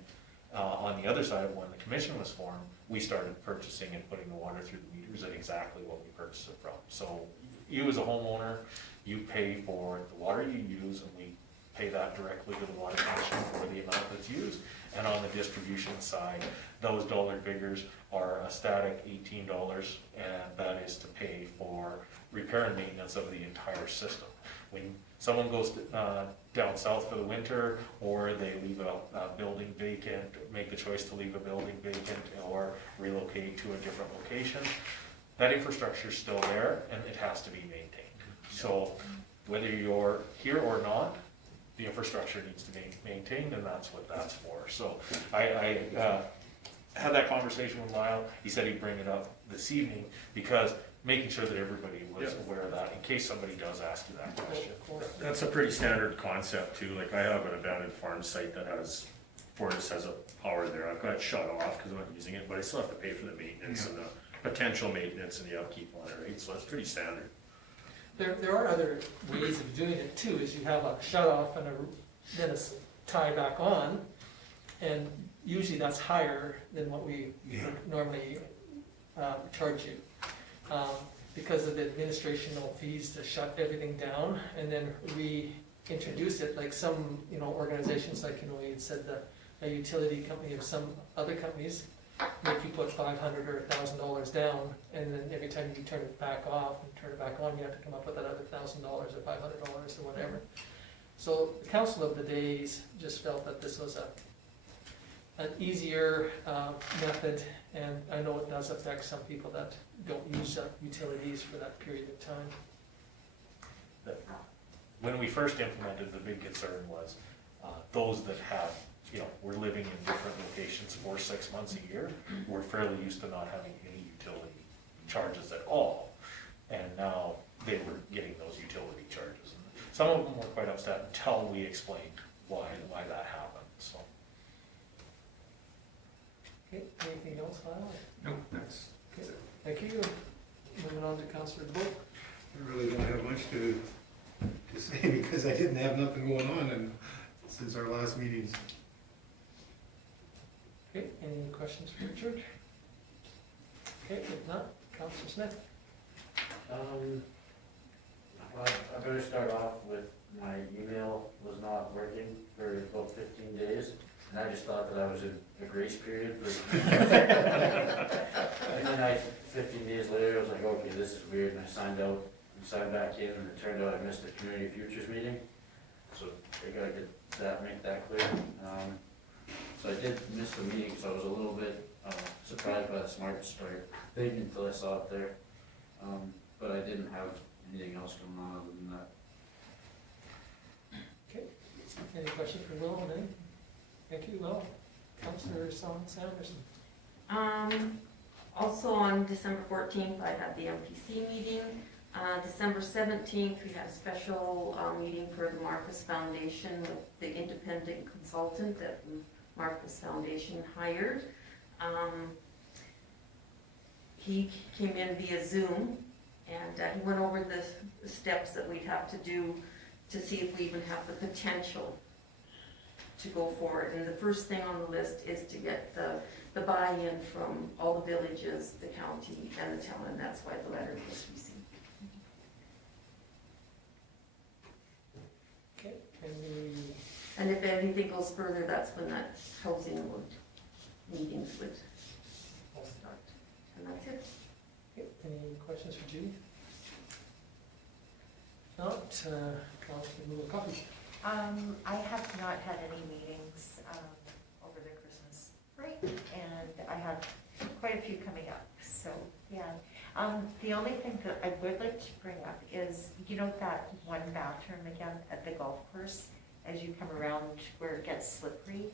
on the other side, when the commission was formed, we started purchasing and putting the water through the meters at exactly what we purchased it from. So you as a homeowner, you pay for the water you use, and we pay that directly to the water commission for the amount that's used. And on the distribution side, those dollar figures are a static $18, and that is to pay for repair and maintenance of the entire system. When someone goes down south for the winter, or they leave a building vacant, make the choice to leave a building vacant or relocate to a different location, that infrastructure is still there and it has to be maintained. So whether you're here or not, the infrastructure needs to be maintained, and that's what that's for. So I had that conversation with Lyle. He said he'd bring it up this evening, because making sure that everybody was aware of that in case somebody does ask you that question. That's a pretty standard concept too. Like, I have an abandoned farm site that has, Fortis has a power there. I've got it shut off because I'm not using it, but I still have to pay for the maintenance and the potential maintenance and the upkeep on it, right? So that's pretty standard. There are other ways of doing it too, is you have a shut off and then a tie back on, and usually that's higher than what we normally charge you. Because of the administrational fees to shut everything down and then reintroduce it, like some, organizations, like, we had said that a utility company or some other companies make you put $500 or $1,000 down, and then every time you turn it back off and turn it back on, you have to come up with another $1,000 or $500 or whatever. So the council of the days just felt that this was an easier method, and I know it does affect some people that don't use utilities for that period of time. When we first implemented, the big concern was those that have, were living in different locations for 6 months a year, were fairly used to not having any utility charges at all. And now they were getting those utility charges. And some of them were quite upset until we explained why that happened, so. Okay, anything else, Lyle? No, that's Okay, it. thank you. Moving on to Councillor Reports. I really don't have much to say, because I didn't have nothing going on since our last meetings. Okay, any questions for Richard? Okay, if not, Councillor Smith. Well, I better start off with, my email was not working for about 15 days, and I just thought that I was in a grace period for. And then 15 days later, I was like, okay, this is weird, and I signed back in, and it turned out I missed the Community Futures meeting, so I gotta make that clear. So I did miss the meeting, so I was a little bit surprised by the SMARTstart thing until I saw it there. But I didn't have anything else going on other than that. Okay, any questions for Will? Any? Thank you, Will. Councillor Sanderson. Also on December 14th, I had the MPC meeting. December 17th, we had a special meeting for the Marquis Foundation with the independent consultant that the Marquis Foundation hired. He came in via Zoom, and he went over the steps that we'd have to do to see if we even have the potential to go forward. And the first thing on the list is to get the buy-in from all the villages, the county, and the town, and that's why the letter was received. Okay, any, And if anything goes further, that's when that housing meetings would start. And that's it. okay, any questions for Judy? Not, Councillor Moore-Coffee. I have not had any meetings, over the Christmas break, and I have quite a few coming up, so, yeah. The only thing that I would like to bring up is, you know, that one bathroom again at the golf course, as you come around where it gets slippery?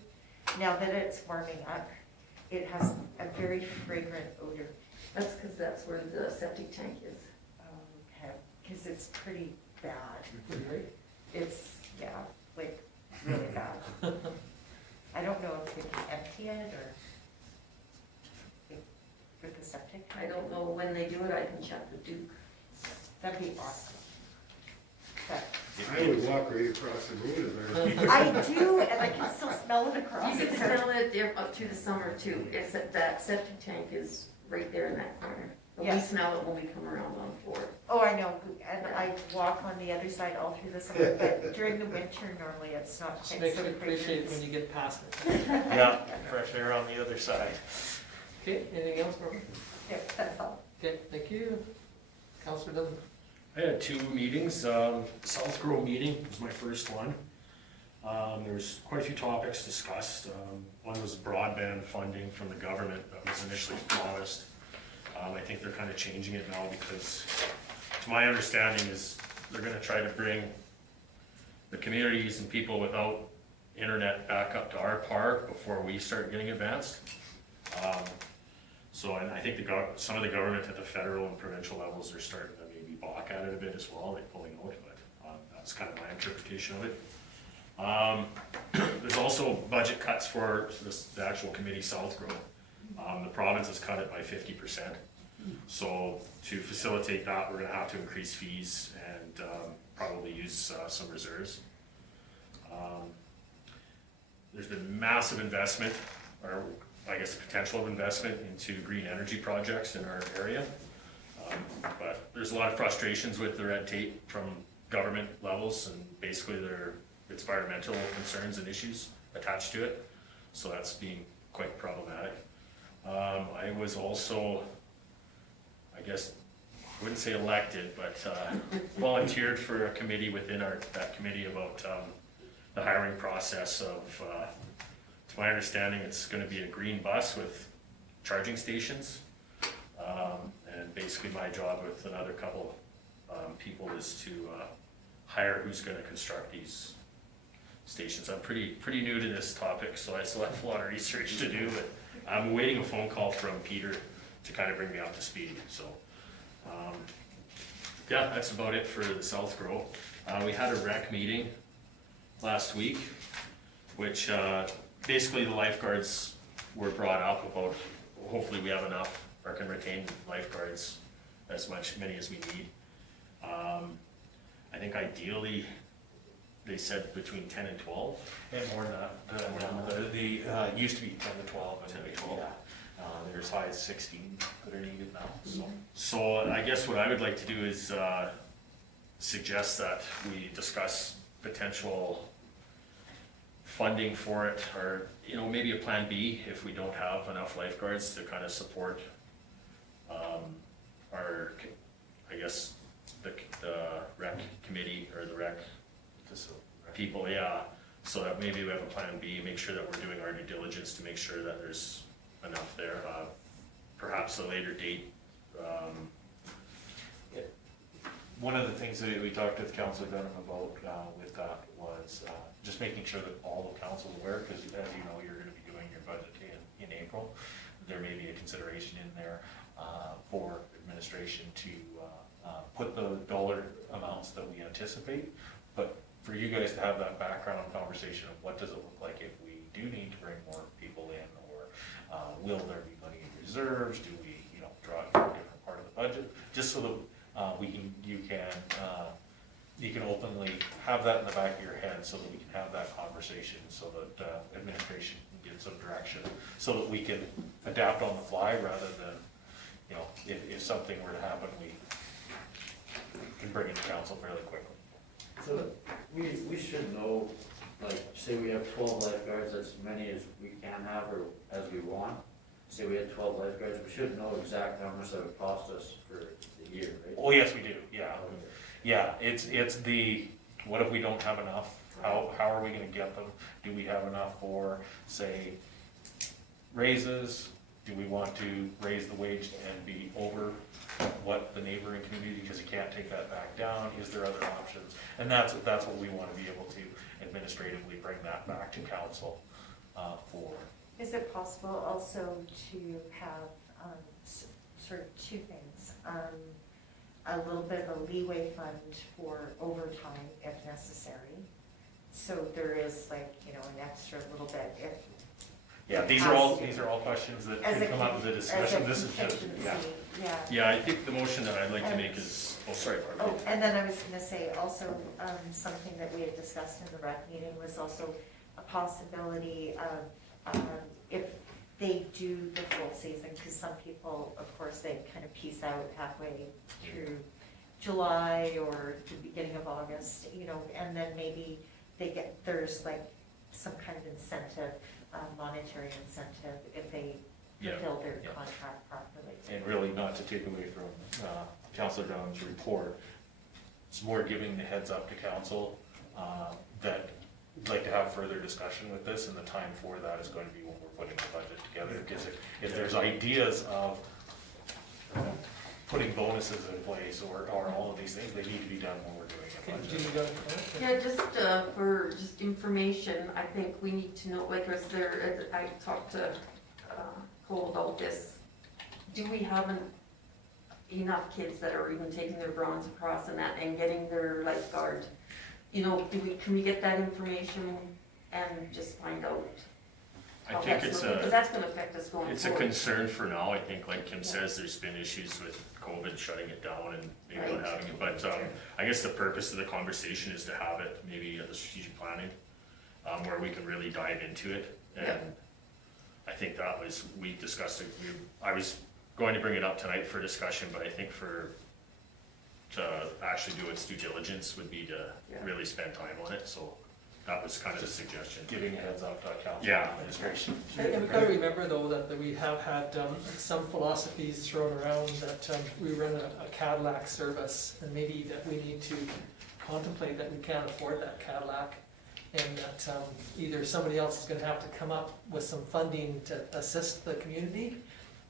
Now that it's warming up, it has a very fragrant odor. That's because that's where the septic tank is. Okay, because it's pretty bad. Right? It's, yeah, like, really bad. I don't know if we can empty it or with the septic. I don't know when they do it, I can check with Duke. That'd be awesome. But I would walk right across the road if I were. I do, and I can still smell it across. You can smell it there up through the summer too. It's that septic tank is right there in that corner. But we Yes. smell it when we come around on Ford. Oh, I know, and I walk on the other side all through the summer, but during the winter, normally it's not Just quite makes so you appreciate fragrant. when you get past it. Yeah, fresh air on the other side. Okay, anything else, Robert? Yep, that's all. Okay, thank you. Councillor Dillon. I had 2 meetings. SouthGrow meeting was my first one. There was quite a few topics discussed. One was broadband funding from the government that was initially promised. I think they're kind of changing it now because, to my understanding, is they're gonna try to bring the communities and people without internet back up to our par before we start getting advanced. So, and I think some of the government at the federal and provincial levels are starting to maybe balk at it a bit as well, like pulling out, but that's kind of my interpretation of it. There's also budget cuts for the actual committee, SouthGrow. The province has cut it by 50%. So to facilitate that, we're gonna have to increase fees and probably use some reserves. There's been massive investment, or I guess potential of investment into green energy projects in our area. But there's a lot of frustrations with the red tape from government levels, and basically there it's environmental concerns and issues attached to it. So that's being quite problematic. I was also, I guess, I wouldn't say elected, but volunteered for a committee within that committee about the hiring process of, to my understanding, it's gonna be a green bus with charging stations. And basically my job with another couple people is to hire who's gonna construct these stations. I'm pretty new to this topic, so I still have a lot of research to do, but I'm awaiting a phone call from Peter to kind of bring me up to speed, so. Yeah, that's about it for the SouthGrow. We had a rec meeting last week, which basically the lifeguards were brought up about, hopefully we have enough or can retain lifeguards many as we need. I think ideally, they said between 10 and 12. And more than that, the used to be 10 to 12, and 10 to 12. they're as high as 16 that are needed now, so. So I guess what I would like to do is suggest that we discuss potential funding for it, or, you know, maybe a plan B if we don't have enough lifeguards to kind of support our, I guess, the rec committee or the rec people, yeah. So that maybe we have a plan B, make sure that we're doing our due diligence to make sure that there's enough there. Perhaps a later date. One of the things that we talked with Councillor Dunham about with that was just making sure that all the council's aware, because as you know, you're gonna be doing your budget in April. There may be a consideration in there for administration to put the dollar amounts that we anticipate, but for you guys to have that background conversation of what does it look like if we do need to bring more people in, or will there be money in reserves, do we, draw it from a different part of the budget, just so that you can openly have that in the back of your head, so that we can have that conversation, so that administration can get some direction, so that we can adapt on the fly, rather than, if something were to happen, we can bring it to council fairly quickly. So we should know, like, say we have 12 lifeguards, that's as many as we can have or as we want. Say we had 12 lifeguards, we should know exactly how much that would cost us for the year, right? Oh, yes, we do, yeah. Yeah, it's the, what if we don't have enough? How are we gonna get them? Do we have enough for, say, raises? Do we want to raise the wage and be over what the neighboring community, because you can't take that back down? Is there other options? And that's what we wanna be able to administratively bring that back to council for. Is it possible also to have sort of two things? A little bit of a leeway fund for overtime if necessary. So there is like, an extra little bit if. Yeah, these are all questions that As can a come up in the discussion. This is just, contingency, yeah. Yeah, I think the motion that I'd like to make is, oh, sorry, Barbara. Oh, and then I was gonna say also, something that we had discussed in the rec meeting was also a possibility of, if they do the full season, because some people, of course, they kind of peace out halfway through July or the beginning of August, and then maybe there's like some kind of incentive, monetary incentive if they fulfill their contract properly. and really not to take away from Councillor Dunn's report, it's more giving the heads up to council that we'd like to have further discussion with this, and the time for that is going to be when we're putting the budget together. Because if there's ideas of putting bonuses in place or all of these things, they need to be done when we're doing a Okay, budget. Julie, got a comment? Yeah, just for just information, I think we need to know, like, I talked to Cole about this. Do we have enough kids that are even taking their bronze across and getting their lifeguard? Can we get that information and just find out? I think Because that's gonna affect us going forward. it's a concern for now. I think, like Kim says, there's been issues with COVID shutting it down and maybe not having it. But I guess the purpose of the conversation is to have it maybe at the strategic planning, where we can really dive into it. And I think that was, we discussed it. I was going to bring it up tonight for discussion, but I think to actually do its due diligence would be to really spend time on it. So that was kind of the suggestion. Giving a heads up to council Yeah. administration. And we've got to remember though that we have had some philosophies thrown around that we run a Cadillac service, and maybe that we need to contemplate that we can't afford that Cadillac, and that either somebody else is going to have to come up with some funding to assist the community,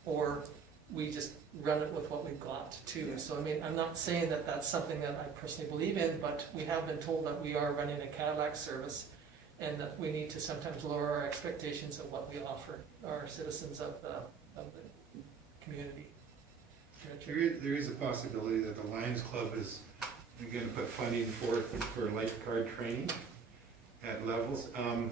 or we just run it with what we've got too. So I mean, I'm not saying that that's something that I personally believe in, but we have been told that we are running a Cadillac service, and that we need to sometimes lower our expectations of what we offer our citizens of the community. There is a possibility that the Lions Club is gonna put funding for lifeguard training at levels. And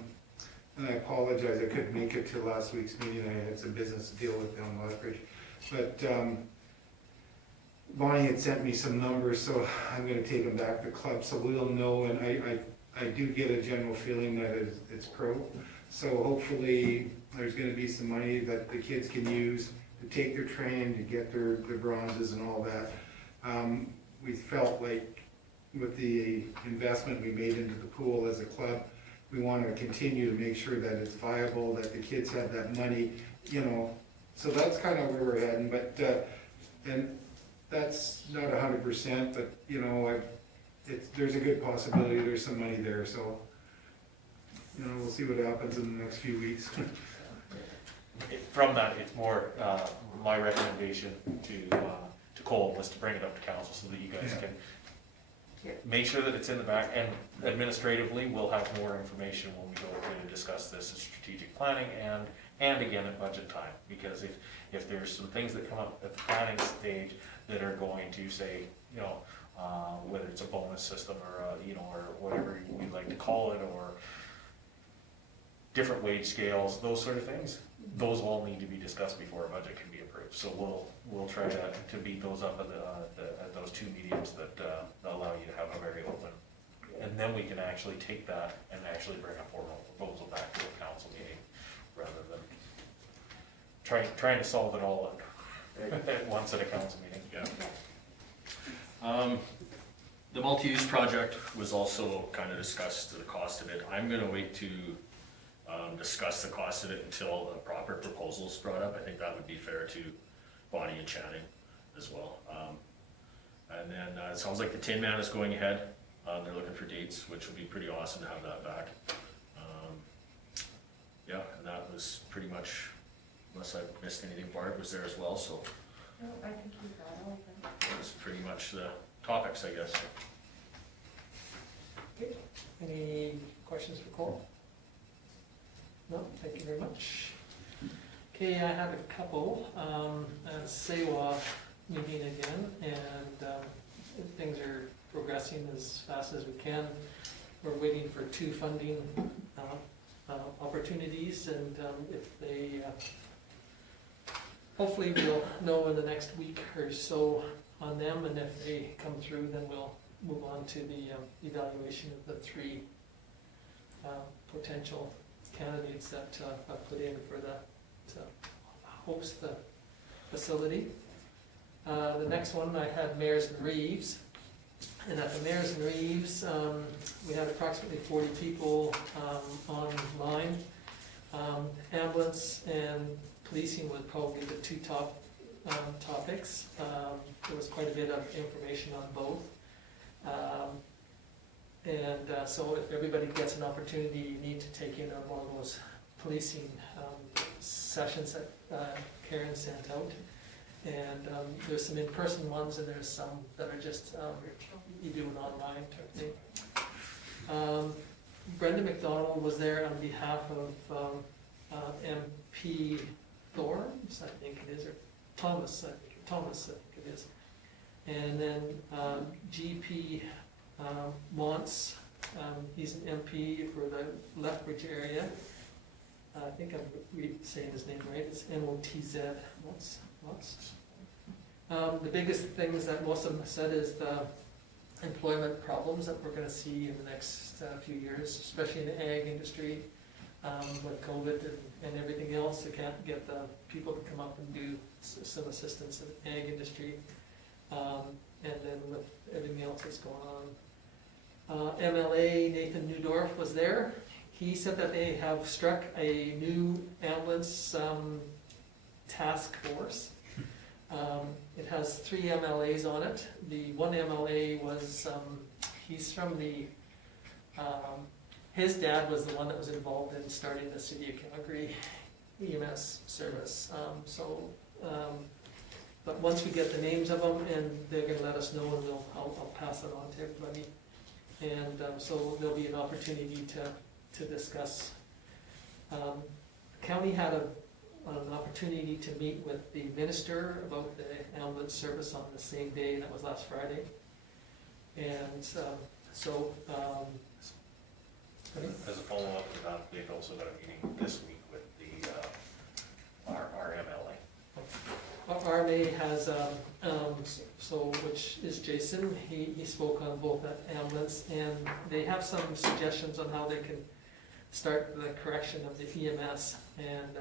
I apologize, I couldn't make it to last week's meeting, I had some business to deal with down Lethbridge. But Bonnie had sent me some numbers, so I'm gonna take them back to the club, so we'll know, and I do get a general feeling that it's pro. So hopefully, there's gonna be some money that the kids can use to take their training, to get their bronzes and all that. We felt like with the investment we made into the pool as a club, we wanna continue to make sure that it's viable, that the kids have that money, so that's kind of where we're heading, but, and that's not 100%, but, there's a good possibility there's some money there, so, we'll see what happens in the next few weeks. From that, it's more, my recommendation to Cole was to bring it up to council so that you guys can make sure that it's in the back, and administratively, we'll have more information when we go to discuss this in strategic planning and again at budget time, because if there's some things that come up at the planning stage that are going to say, you know, whether it's a bonus system or, you know, or whatever we like to call it, or different wage scales, those sort of things, those all need to be discussed before a budget can be approved. So we'll try to beat those up at those two mediums that allow you to have a very open, and then we can actually take that and actually bring a formal proposal back to a council meeting, rather than trying to solve it all at once at a council meeting. Yeah. The multi-use project was also kind of discussed, the cost of it. I'm gonna wait to discuss the cost of it until a proper proposal's brought up. I think that would be fair to Bonnie and Channing as well. And then it sounds like the Tin Man is going ahead. They're looking for dates, which would be pretty awesome to have that back. Yeah, and that was pretty much, unless I missed anything, Barb was there as well, so No, I think you got all of them. that was pretty much the topics, I guess. Any questions for Cole? No, thank you very much. Okay, I have a couple. SEWA meeting again, and things are progressing as fast as we can. We're waiting for 2 funding opportunities, and if they, hopefully we'll know in the next week or so on them, and if they come through, then we'll move on to the evaluation of the 3 potential candidates that I've put in for to host the facility. The next one, I had Mayors and Reeves, and at the Mayors and Reeves, we had approximately 40 people online. Ambulance and policing was probably the 2 top topics. There was quite a bit of information on both. So if everybody gets an opportunity, you need to take in one of those policing sessions that Karen sent out. And there's some in-person ones, and there's some that are just, you do an online type thing. Brenda McDonald was there on behalf of MP Thorns, I think it is, or Thomas, I think it is. And then GP Montz, he's an MP for the Lethbridge area. I think I'm saying his name right, it's M-O-T-Z, Montz. The biggest things that most of them said is the employment problems that we're gonna see in the next few years, especially in the ag industry, with COVID and everything else. They can't get the people to come up and do some assistance in the ag industry. And then with everything else that's going on. MLA Nathan Newdorf was there. He said that they have struck a new ambulance task force. It has 3 MLAs on it. The one MLA was, he's from the, his dad was the one that was involved in starting the City of Calgary EMS service. But once we get the names of them, and they're gonna let us know, and I'll pass it on to everybody. And so there'll be an opportunity to discuss. The county had an opportunity to meet with the minister about the ambulance service on the same day, and that was last Friday. And As a follow-up to that, they've also got a meeting this week with our MLA. RMA has, which is Jason, he spoke on both that ambulance, and they have some suggestions on how they can start the correction of the EMS. And,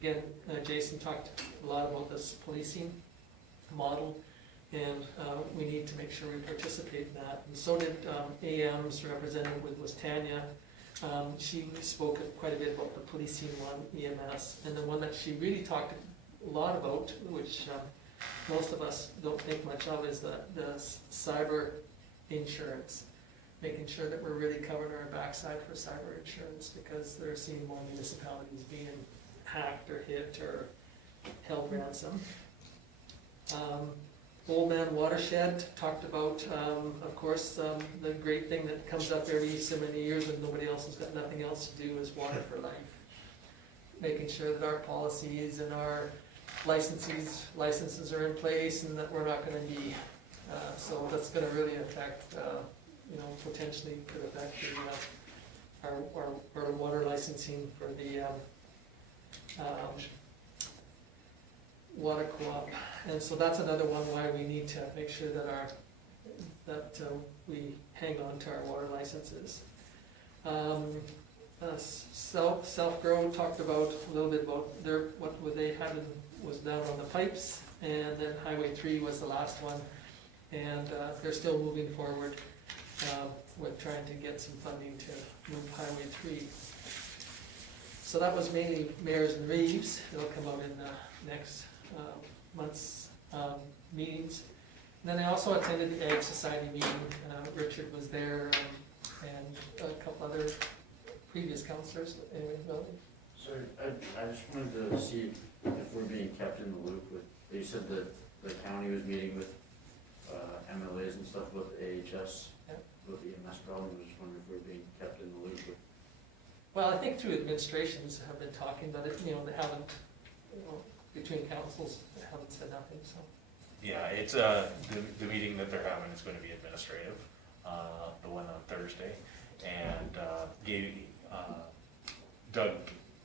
again, Jason talked a lot about this policing model, and we need to make sure we participate in that. And so did AM's representative was Tanya. She spoke quite a bit about the policing one, EMS, and the one that she really talked a lot about, which most of us don't think much of, is the cyber insurance. Making sure that we're really covering our backside for cyber insurance, because they're seeing more municipalities being hacked or hit or held ransom. Old Man Watershed talked about, of course, the great thing that comes up every so many years when nobody else has got nothing else to do is water for life. Making sure that our policies and our licenses are in place and that we're not gonna be, so that's gonna really affect, you know, potentially could affect the, our water licensing for the, water co-op. And so that's another one why we need to make sure that we hang on to our water licenses. SouthGrow talked about, a little bit about what they had was down on the pipes, and then Highway 3 was the last one. And they're still moving forward with trying to get some funding to move Highway 3. So that was mainly mayors and Reeves. It'll come out in the next month's meetings. And then I also attended the Ag Society meeting. Richard was there, and a couple other previous councillors. Anyway, well, Sorry, I just wanted to see if we're being kept in the loop with, you said that the county was meeting with MLAs and stuff with AHS, Yep. with the EMS problem. I was just wondering if we're being kept in the loop with. well, I think through administrations have been talking, but it, you know, they haven't, you know, between councils, they haven't said nothing, so. Yeah, it's, the meeting that they're having is gonna be administrative, the one on Thursday. And, Doug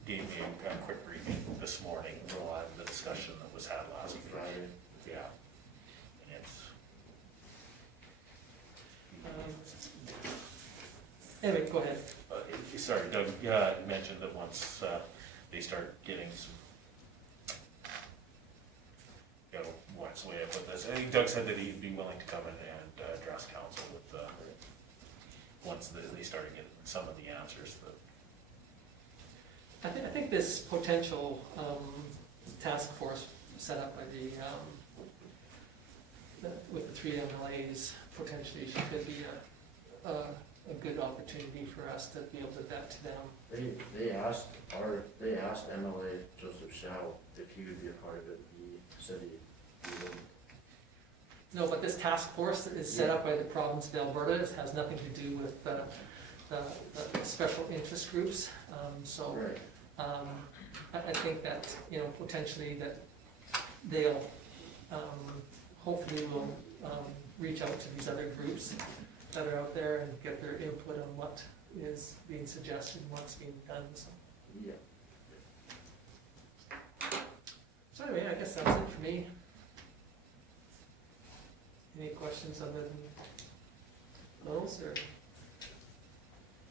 gave me a quick briefing this morning on the discussion that was had last Friday. Yeah. And it's, Anyway, go ahead. sorry, Doug, mentioned that once, they start getting some, you know, what's the way I put this, I think Doug said that he'd be willing to come in and address council with, once they started getting some of the answers that. I think this potential task force set up by with the three MLAs potentially could be a good opportunity for us to be able to vet to them. They asked MLA Joseph Shaw if he would be a part of it. He said he wouldn't. No, but this task force is set up by the province of Alberta. It has nothing to do with the special interest groups. So Right. I think that, you know, potentially that they'll hopefully will reach out to these other groups that are out there and get their input on what is being suggested and what's being done. So, Yeah. so anyway, I guess that's it for me. Any questions other than those, or?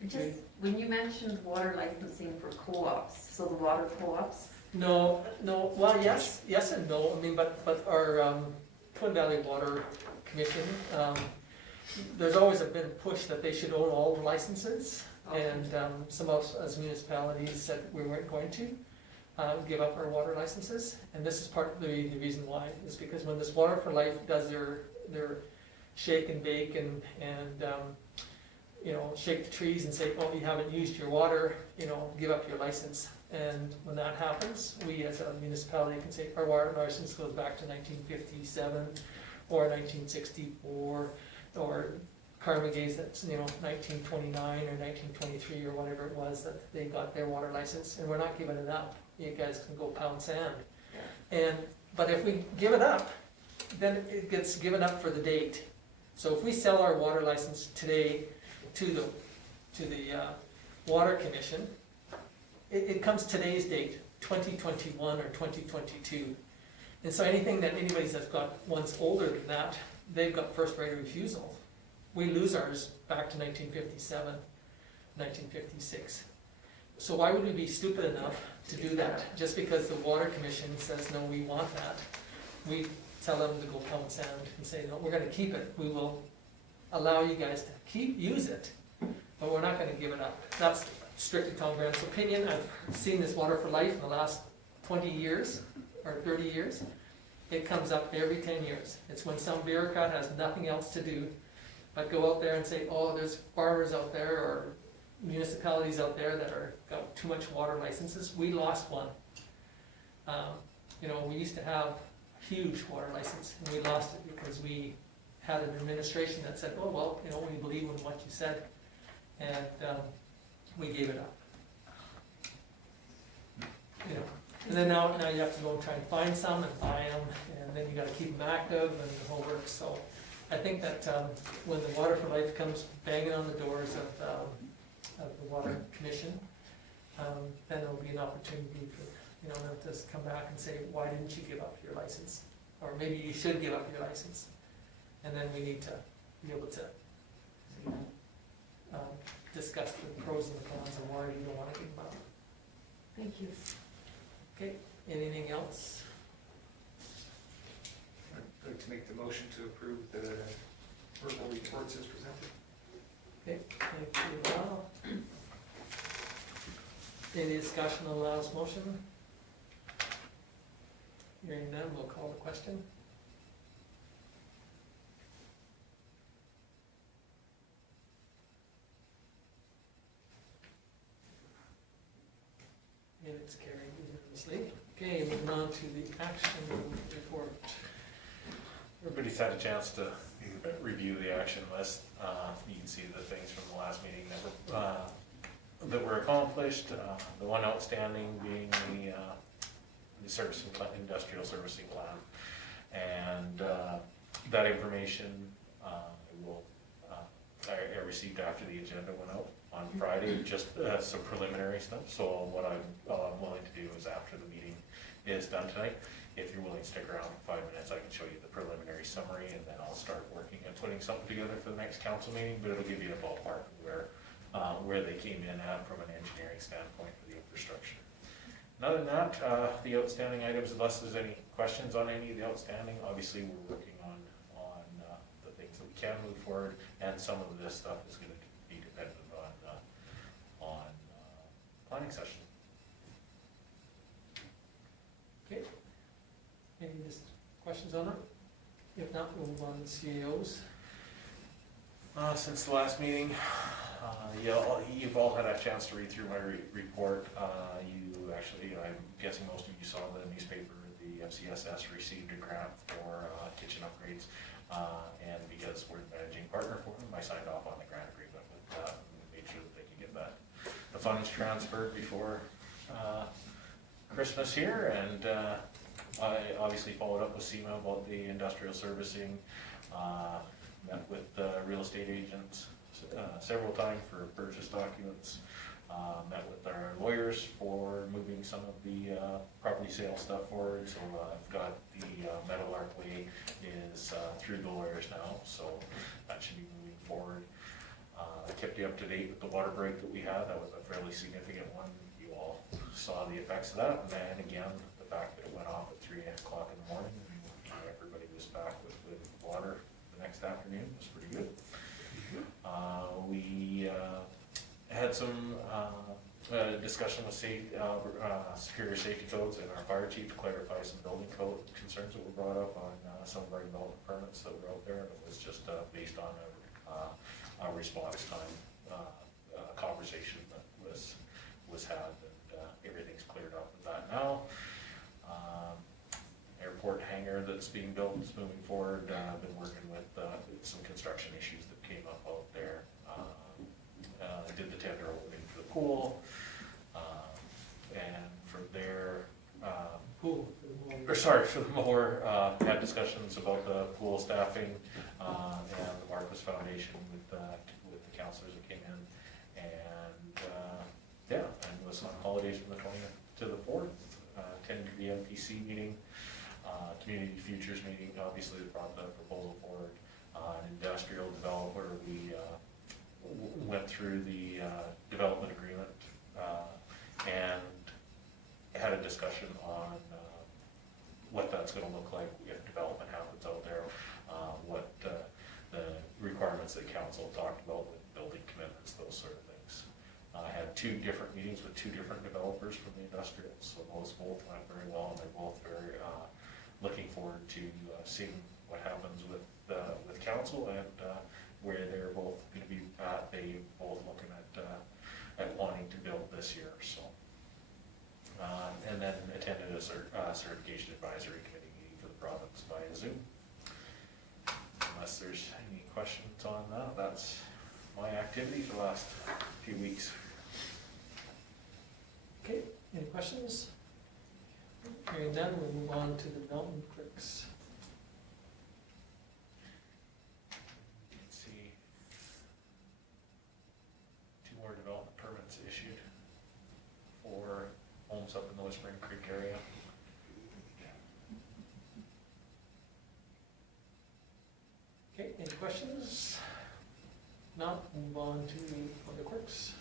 Just, when you mentioned water licensing for co-ops, so the water co-ops, No, well, yes and no. I mean, but our Twin Valley Water Commission, there's always been a push that they should own all the licenses. And some of us as municipalities said we weren't going to give up our water licenses. And this is partly the reason why, is because when this Water for Life does their shake and bake and you know, shake the trees and say, oh, you haven't used your water, you know, give up your license. And when that happens, we as a municipality can say our water license goes back to 1957 or 1964, or Carmagay's that's, you know, 1929 or 1923 or whatever it was that they got their water license, and we're not giving it up. You guys can go pound sand. But if we give it up, then it gets given up for the date. So if we sell our water license today to the Water Commission, it comes today's date, 2021 or 2022. And so anything that anybody's that's got one's older than that, they've got first right of refusal. We lose ours back to 1957, 1956. So why would we be stupid enough to do that? Just because the Water Commission says, no, we want that. We tell them to go pound sand and say, no, we're gonna keep it. We will allow you guys to use it, but we're not gonna give it up. That's strictly Tom Grant's opinion. I've seen this Water for Life in the last 20 years or 30 years. It comes up every 10 years. It's when some bureaucrat has nothing else to do but go out there and say, oh, there's farmers out there or municipalities out there that are got too much water licenses. We lost one. You know, we used to have a huge water license, and we lost it because we had an administration that said, oh, well, you know, we believe in what you said, and we gave it up. You know, And then now you have to go and try and find some and buy them, and then you gotta keep them active and the whole works. So I think that when the Water for Life comes banging on the doors of the Water Commission, then there'll be an opportunity for, them to come back and say, why didn't you give up your license? Or maybe you should give up your license. And then we need to be able to discuss the pros and the cons of why you don't wanna give them up. Thank you. Okay, anything else? I'd like to make the motion to approve the verbal reports as presented. Okay, thank you, Val. Any discussion on the last motion? Hearing none, we'll call the question. And it's carried unanimously. Okay, moving on to the action report. Everybody's had a chance to review the action list. You can see the things from the last meeting that were accomplished. The one outstanding being the servicing plan, industrial servicing plan. And that information I received after the agenda went out on Friday, just some preliminary stuff. So what I'm willing to do is after the meeting is done tonight, if you're willing to stick around for 5 minutes, I can show you the preliminary summary, and then I'll start working at putting something together for the next council meeting, but it'll give you a ballpark of where they came in at from an engineering standpoint for the infrastructure. And other than that, the outstanding items, unless there's any questions on any of the outstanding, obviously we're working on the things that we can move forward, and some of this stuff is going to be dependent on planning session. Okay. Any questions on it? If not, we'll move on to CAOs. Since the last meeting, you've all had a chance to read through my report. You actually, I'm guessing most of you saw the newspaper, the FCSS received a grant for kitchen upgrades. And because we're the managing partner for them, I signed off on the grant agreement with them, made sure that they could get the funds transferred before Christmas here. And I obviously followed up with SEMA about the industrial servicing, met with real estate agents several times for purchase documents, met with our lawyers for moving some of the property sale stuff forward. So I've got the Meadowlark Way is through the lawyers now, so that should be moving forward. I kept you up to date with the water break that we had. That was a fairly significant one. You all saw the effects of that, and then again, the fact that it went off at 3 o'clock in the morning, and everybody was back with water the next afternoon. It was pretty good. We had some discussion with superior safety codes and our fire chief to clarify some building code concerns that were brought up on some of our development permits that were out there. It was just based on a response time conversation that was had, and everything's cleared up with that now. Airport hangar that's being built is moving forward. I've been working with some construction issues that came up out there. I did the tender opening for the pool, and from there, Cool. for the mower, had discussions about the pool staffing, and the Marquis Foundation with the councillors that came in, and and was on holidays from the 20th to the 4th, attended the MPC meeting, Community Futures meeting. Obviously they brought the proposal forward. An industrial developer, we went through the development agreement, and had a discussion on what that's going to look like if development happens out there, what the requirements that council talked about with building commitments, those sort of things. I had 2 different meetings with 2 different developers from the industrial, so those both went very well, and they're both very looking forward to seeing what happens with council, and where they're both going to be at. They both looking at wanting to build this year. So, and then attended a certification advisory committee meeting for the province via Zoom. Unless there's any questions on that, that's my activity for the last few weeks. Okay, any questions? Hearing none, we'll move on to the development clerks. Let's see. 2 more development permits issued for homes up in the Whispering Creek area. Okay, any questions? Not, move on to public works.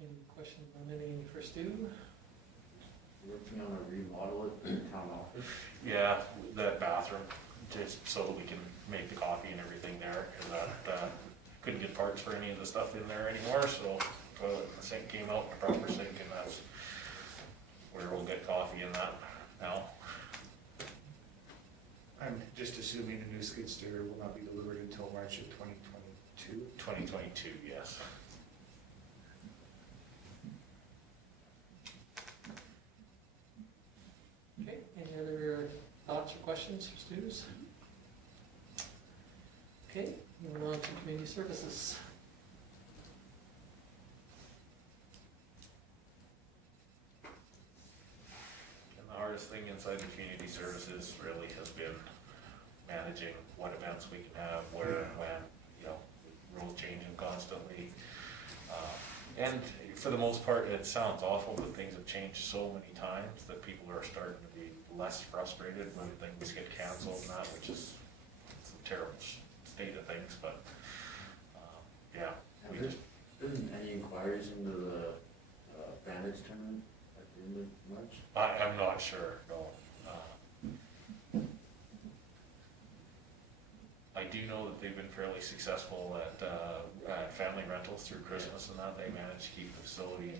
Any questions on any for Stu? Working on a remodel at the town office. Yeah, that bathroom, just so that we can make the coffee and everything there, cause that, couldn't get parts for any of the stuff in there anymore, so toilet and the sink came out, the proper sink, and that's where we'll get coffee in that now. I'm just assuming the new skid steer will not be delivered until March of 2022. 2022, yes. Okay, any other thoughts or questions for students? Okay, moving on to community services. And the hardest thing inside the community services really has been managing what events we can have, where, when, you know, rules changing constantly. And for the most part, it sounds awful, but things have changed so many times that people are starting to be less frustrated when things get canceled and that, which is, it's a terrible state of things, but, yeah. We Have just, there been any inquiries into the bandage tournament at the end of March? I'm not sure, no. I do know that they've been fairly successful at family rentals through Christmas and that. They managed to keep the facility,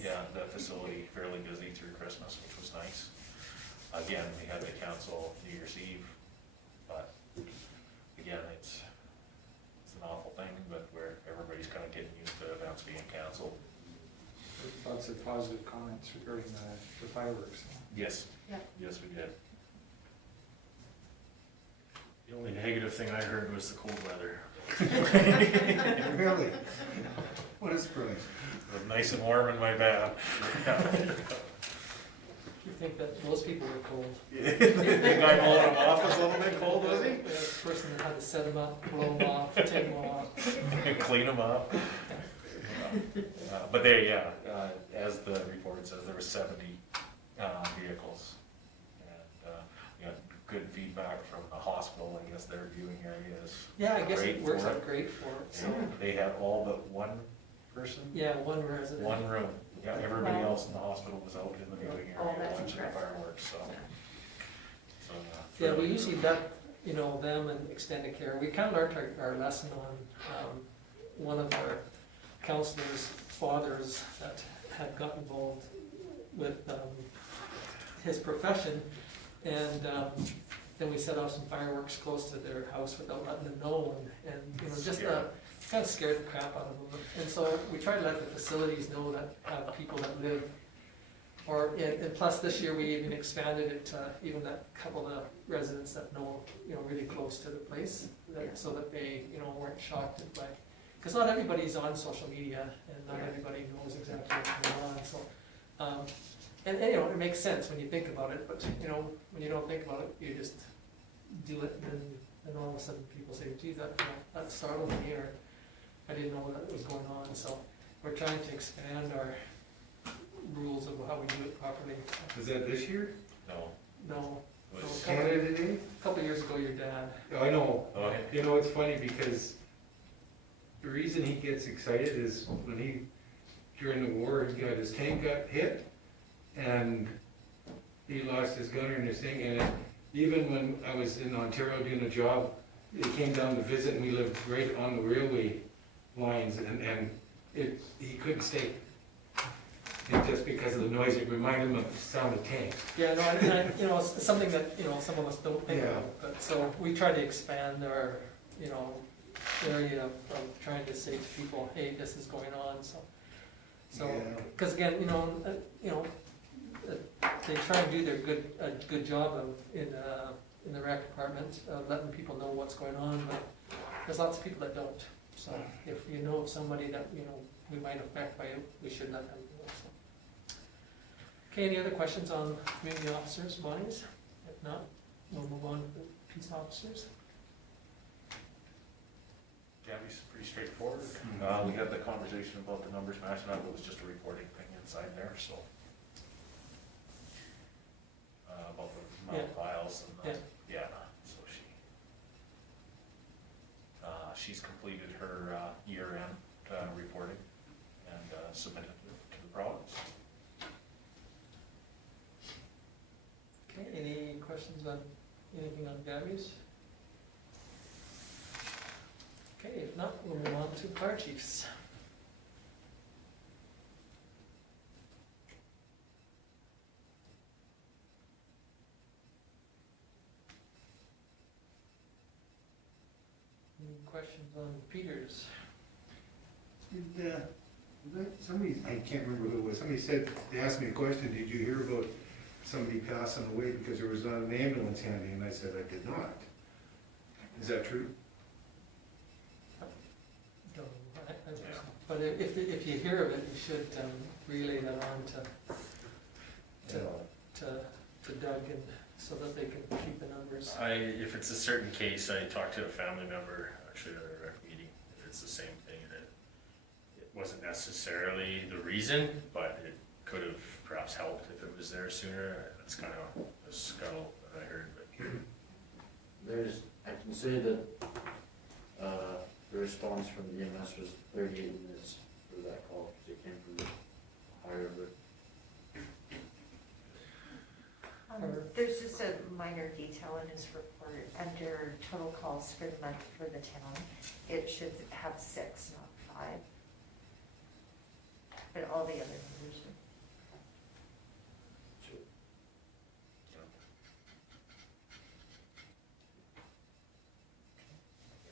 yeah, the facility fairly busy through Christmas, which was nice. Again, we had to cancel New Year's Eve, but again, it's an awful thing, but where everybody's kind of getting used to events being canceled. Lots of positive comments regarding the fireworks. Yes. Yeah. Yes, we did. The only negative thing I heard was the cold weather. Really? What is spring? It was nice and warm in my van. You think that most people were cold? The guy blowing him off was a little bit cold, was he? The person that had to set them up, blow them off, take them off. And clean them up. But there, yeah, as the report says, there were 70 vehicles. And we got good feedback from the hospital. I guess their viewing area is Yeah, I guess great it works for out great for it, so. They had all but one person, Yeah, one resident. one room. Yeah, everybody Wow. else in the hospital was out in the viewing Oh, area that's watching the impressive. fireworks, so. Yeah, we usually let, you know, them and extended care. We kind of learned our lesson on, one of our counselors' fathers that had got involved with, his profession. And, then we set off some fireworks close to their house without letting them know, and, you know, just, kind of scared the crap out of them. And so we try to let the facilities know that have people that live, or, and plus this year we even expanded it to even that couple of residents that know, you know, really close to the place, that, so that they, you know, weren't shocked by, because not everybody's on social media, and not everybody knows exactly what's going on, so, and, you know, it makes sense when you think about it, but, you know, when you don't think about it, you just do it, and then all of a sudden people say, gee, that startled me, or I didn't know that was going on, so we're trying to expand our rules of how we do it properly. Was that this year? No, No, it was, Canada Day? a couple of years ago, your dad. I know. oh, You know, it's funny because the reason he gets excited is when he, during the war, he got his tank got hit and he lost his gunner and his thing. And even when I was in Ontario doing a job, they came down to visit and we lived right on the railway lines and he couldn't stay. And just because of the noise, it reminded him of the sound of tanks. Yeah, no, and you know, it's something that, you know, some of us don't think Yeah. about, but, so we try to expand our, you know, area of trying to say to people, hey, this is going on, so. So, Yeah. because again, you know, they try and do their good job of, in, in the rec department, letting people know what's going on, but there's lots of people that don't. So if you know of somebody that, you know, we might affect by it, we should let them know, so. Okay, any other questions on community officers' monies? If not, we'll move on to the peace officers. Gabby's pretty straightforward. We had the conversation about the numbers matching up, it was just a reporting thing inside there, so. About the amount of files and, yeah, so she's completed her, year-end, reporting and, submitted it to the province. Okay, any questions on anything on Gabby's? Okay, if not, we'll move on to fire chiefs. Any questions on Peters? Somebody, I can't remember who it was, somebody said, they asked me a question, did you hear about somebody passing away because there was not an ambulance handy? And I said, I did not. Is that true? Don't know. But if you hear of it, you should relay that on to Doug, and so that they can keep the numbers. If it's a certain case, I talked to a family member, actually at a rec meeting, if it's the same thing, that it wasn't necessarily the reason, but it could have perhaps helped if it was there sooner. That's kind of a scuttle that I heard, but. I can say that, the response from the EMS was 38 minutes for that call, because it came from the higher of it. There's just a minor detail in his report, under total calls for the month for the town, it should have 6, not 5. But all the other numbers are.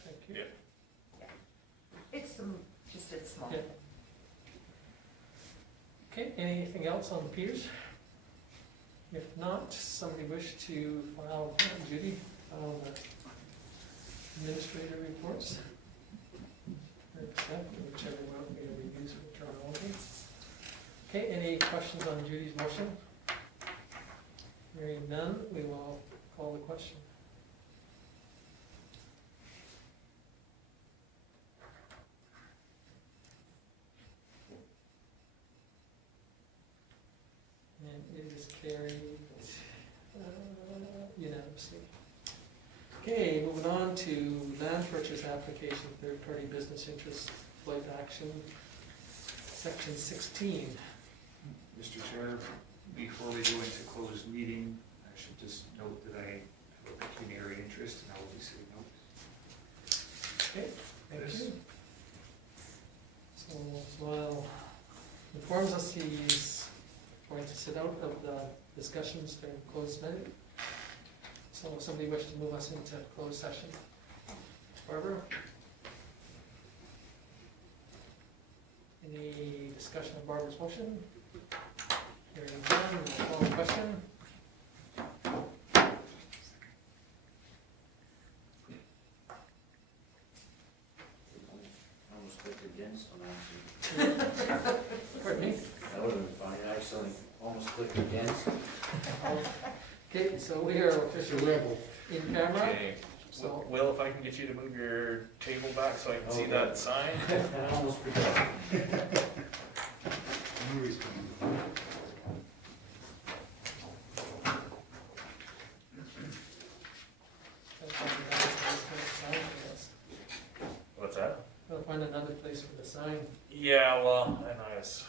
Thank you. Yeah. It's just a small Yeah. thing. Okay, anything else on the Peters? If not, somebody wish to file, Judy, file the administrator reports? Or accept, whichever one we use for terminology. Okay, any questions on Judy's motion? Hearing none, we will call the question. And it is carried unanimously. Okay, moving on to land purchase application, third-party business interest, flight action, section 16. Mr. Chair, before we go into closed meeting, I should just note that I have a pecuniary interest, and I will be sitting out. Okay, thank Yes. you. So while informs us he's going to sit out of the discussions during closed meeting. So if somebody wishes to move us into closed session. Barbara? Any discussion of Barbara's motion? Hearing none, we'll call the question. I almost clicked against on that. Pardon me? That would have been funny, I accidentally almost clicked against. Okay, so we are Just a officially rebel. in camera. Okay, So- Will, if I can get you to move your table back so I can see Okay. that sign? I almost forgot. No response. What's that? Gotta find another place for the sign. Yeah, well, and I was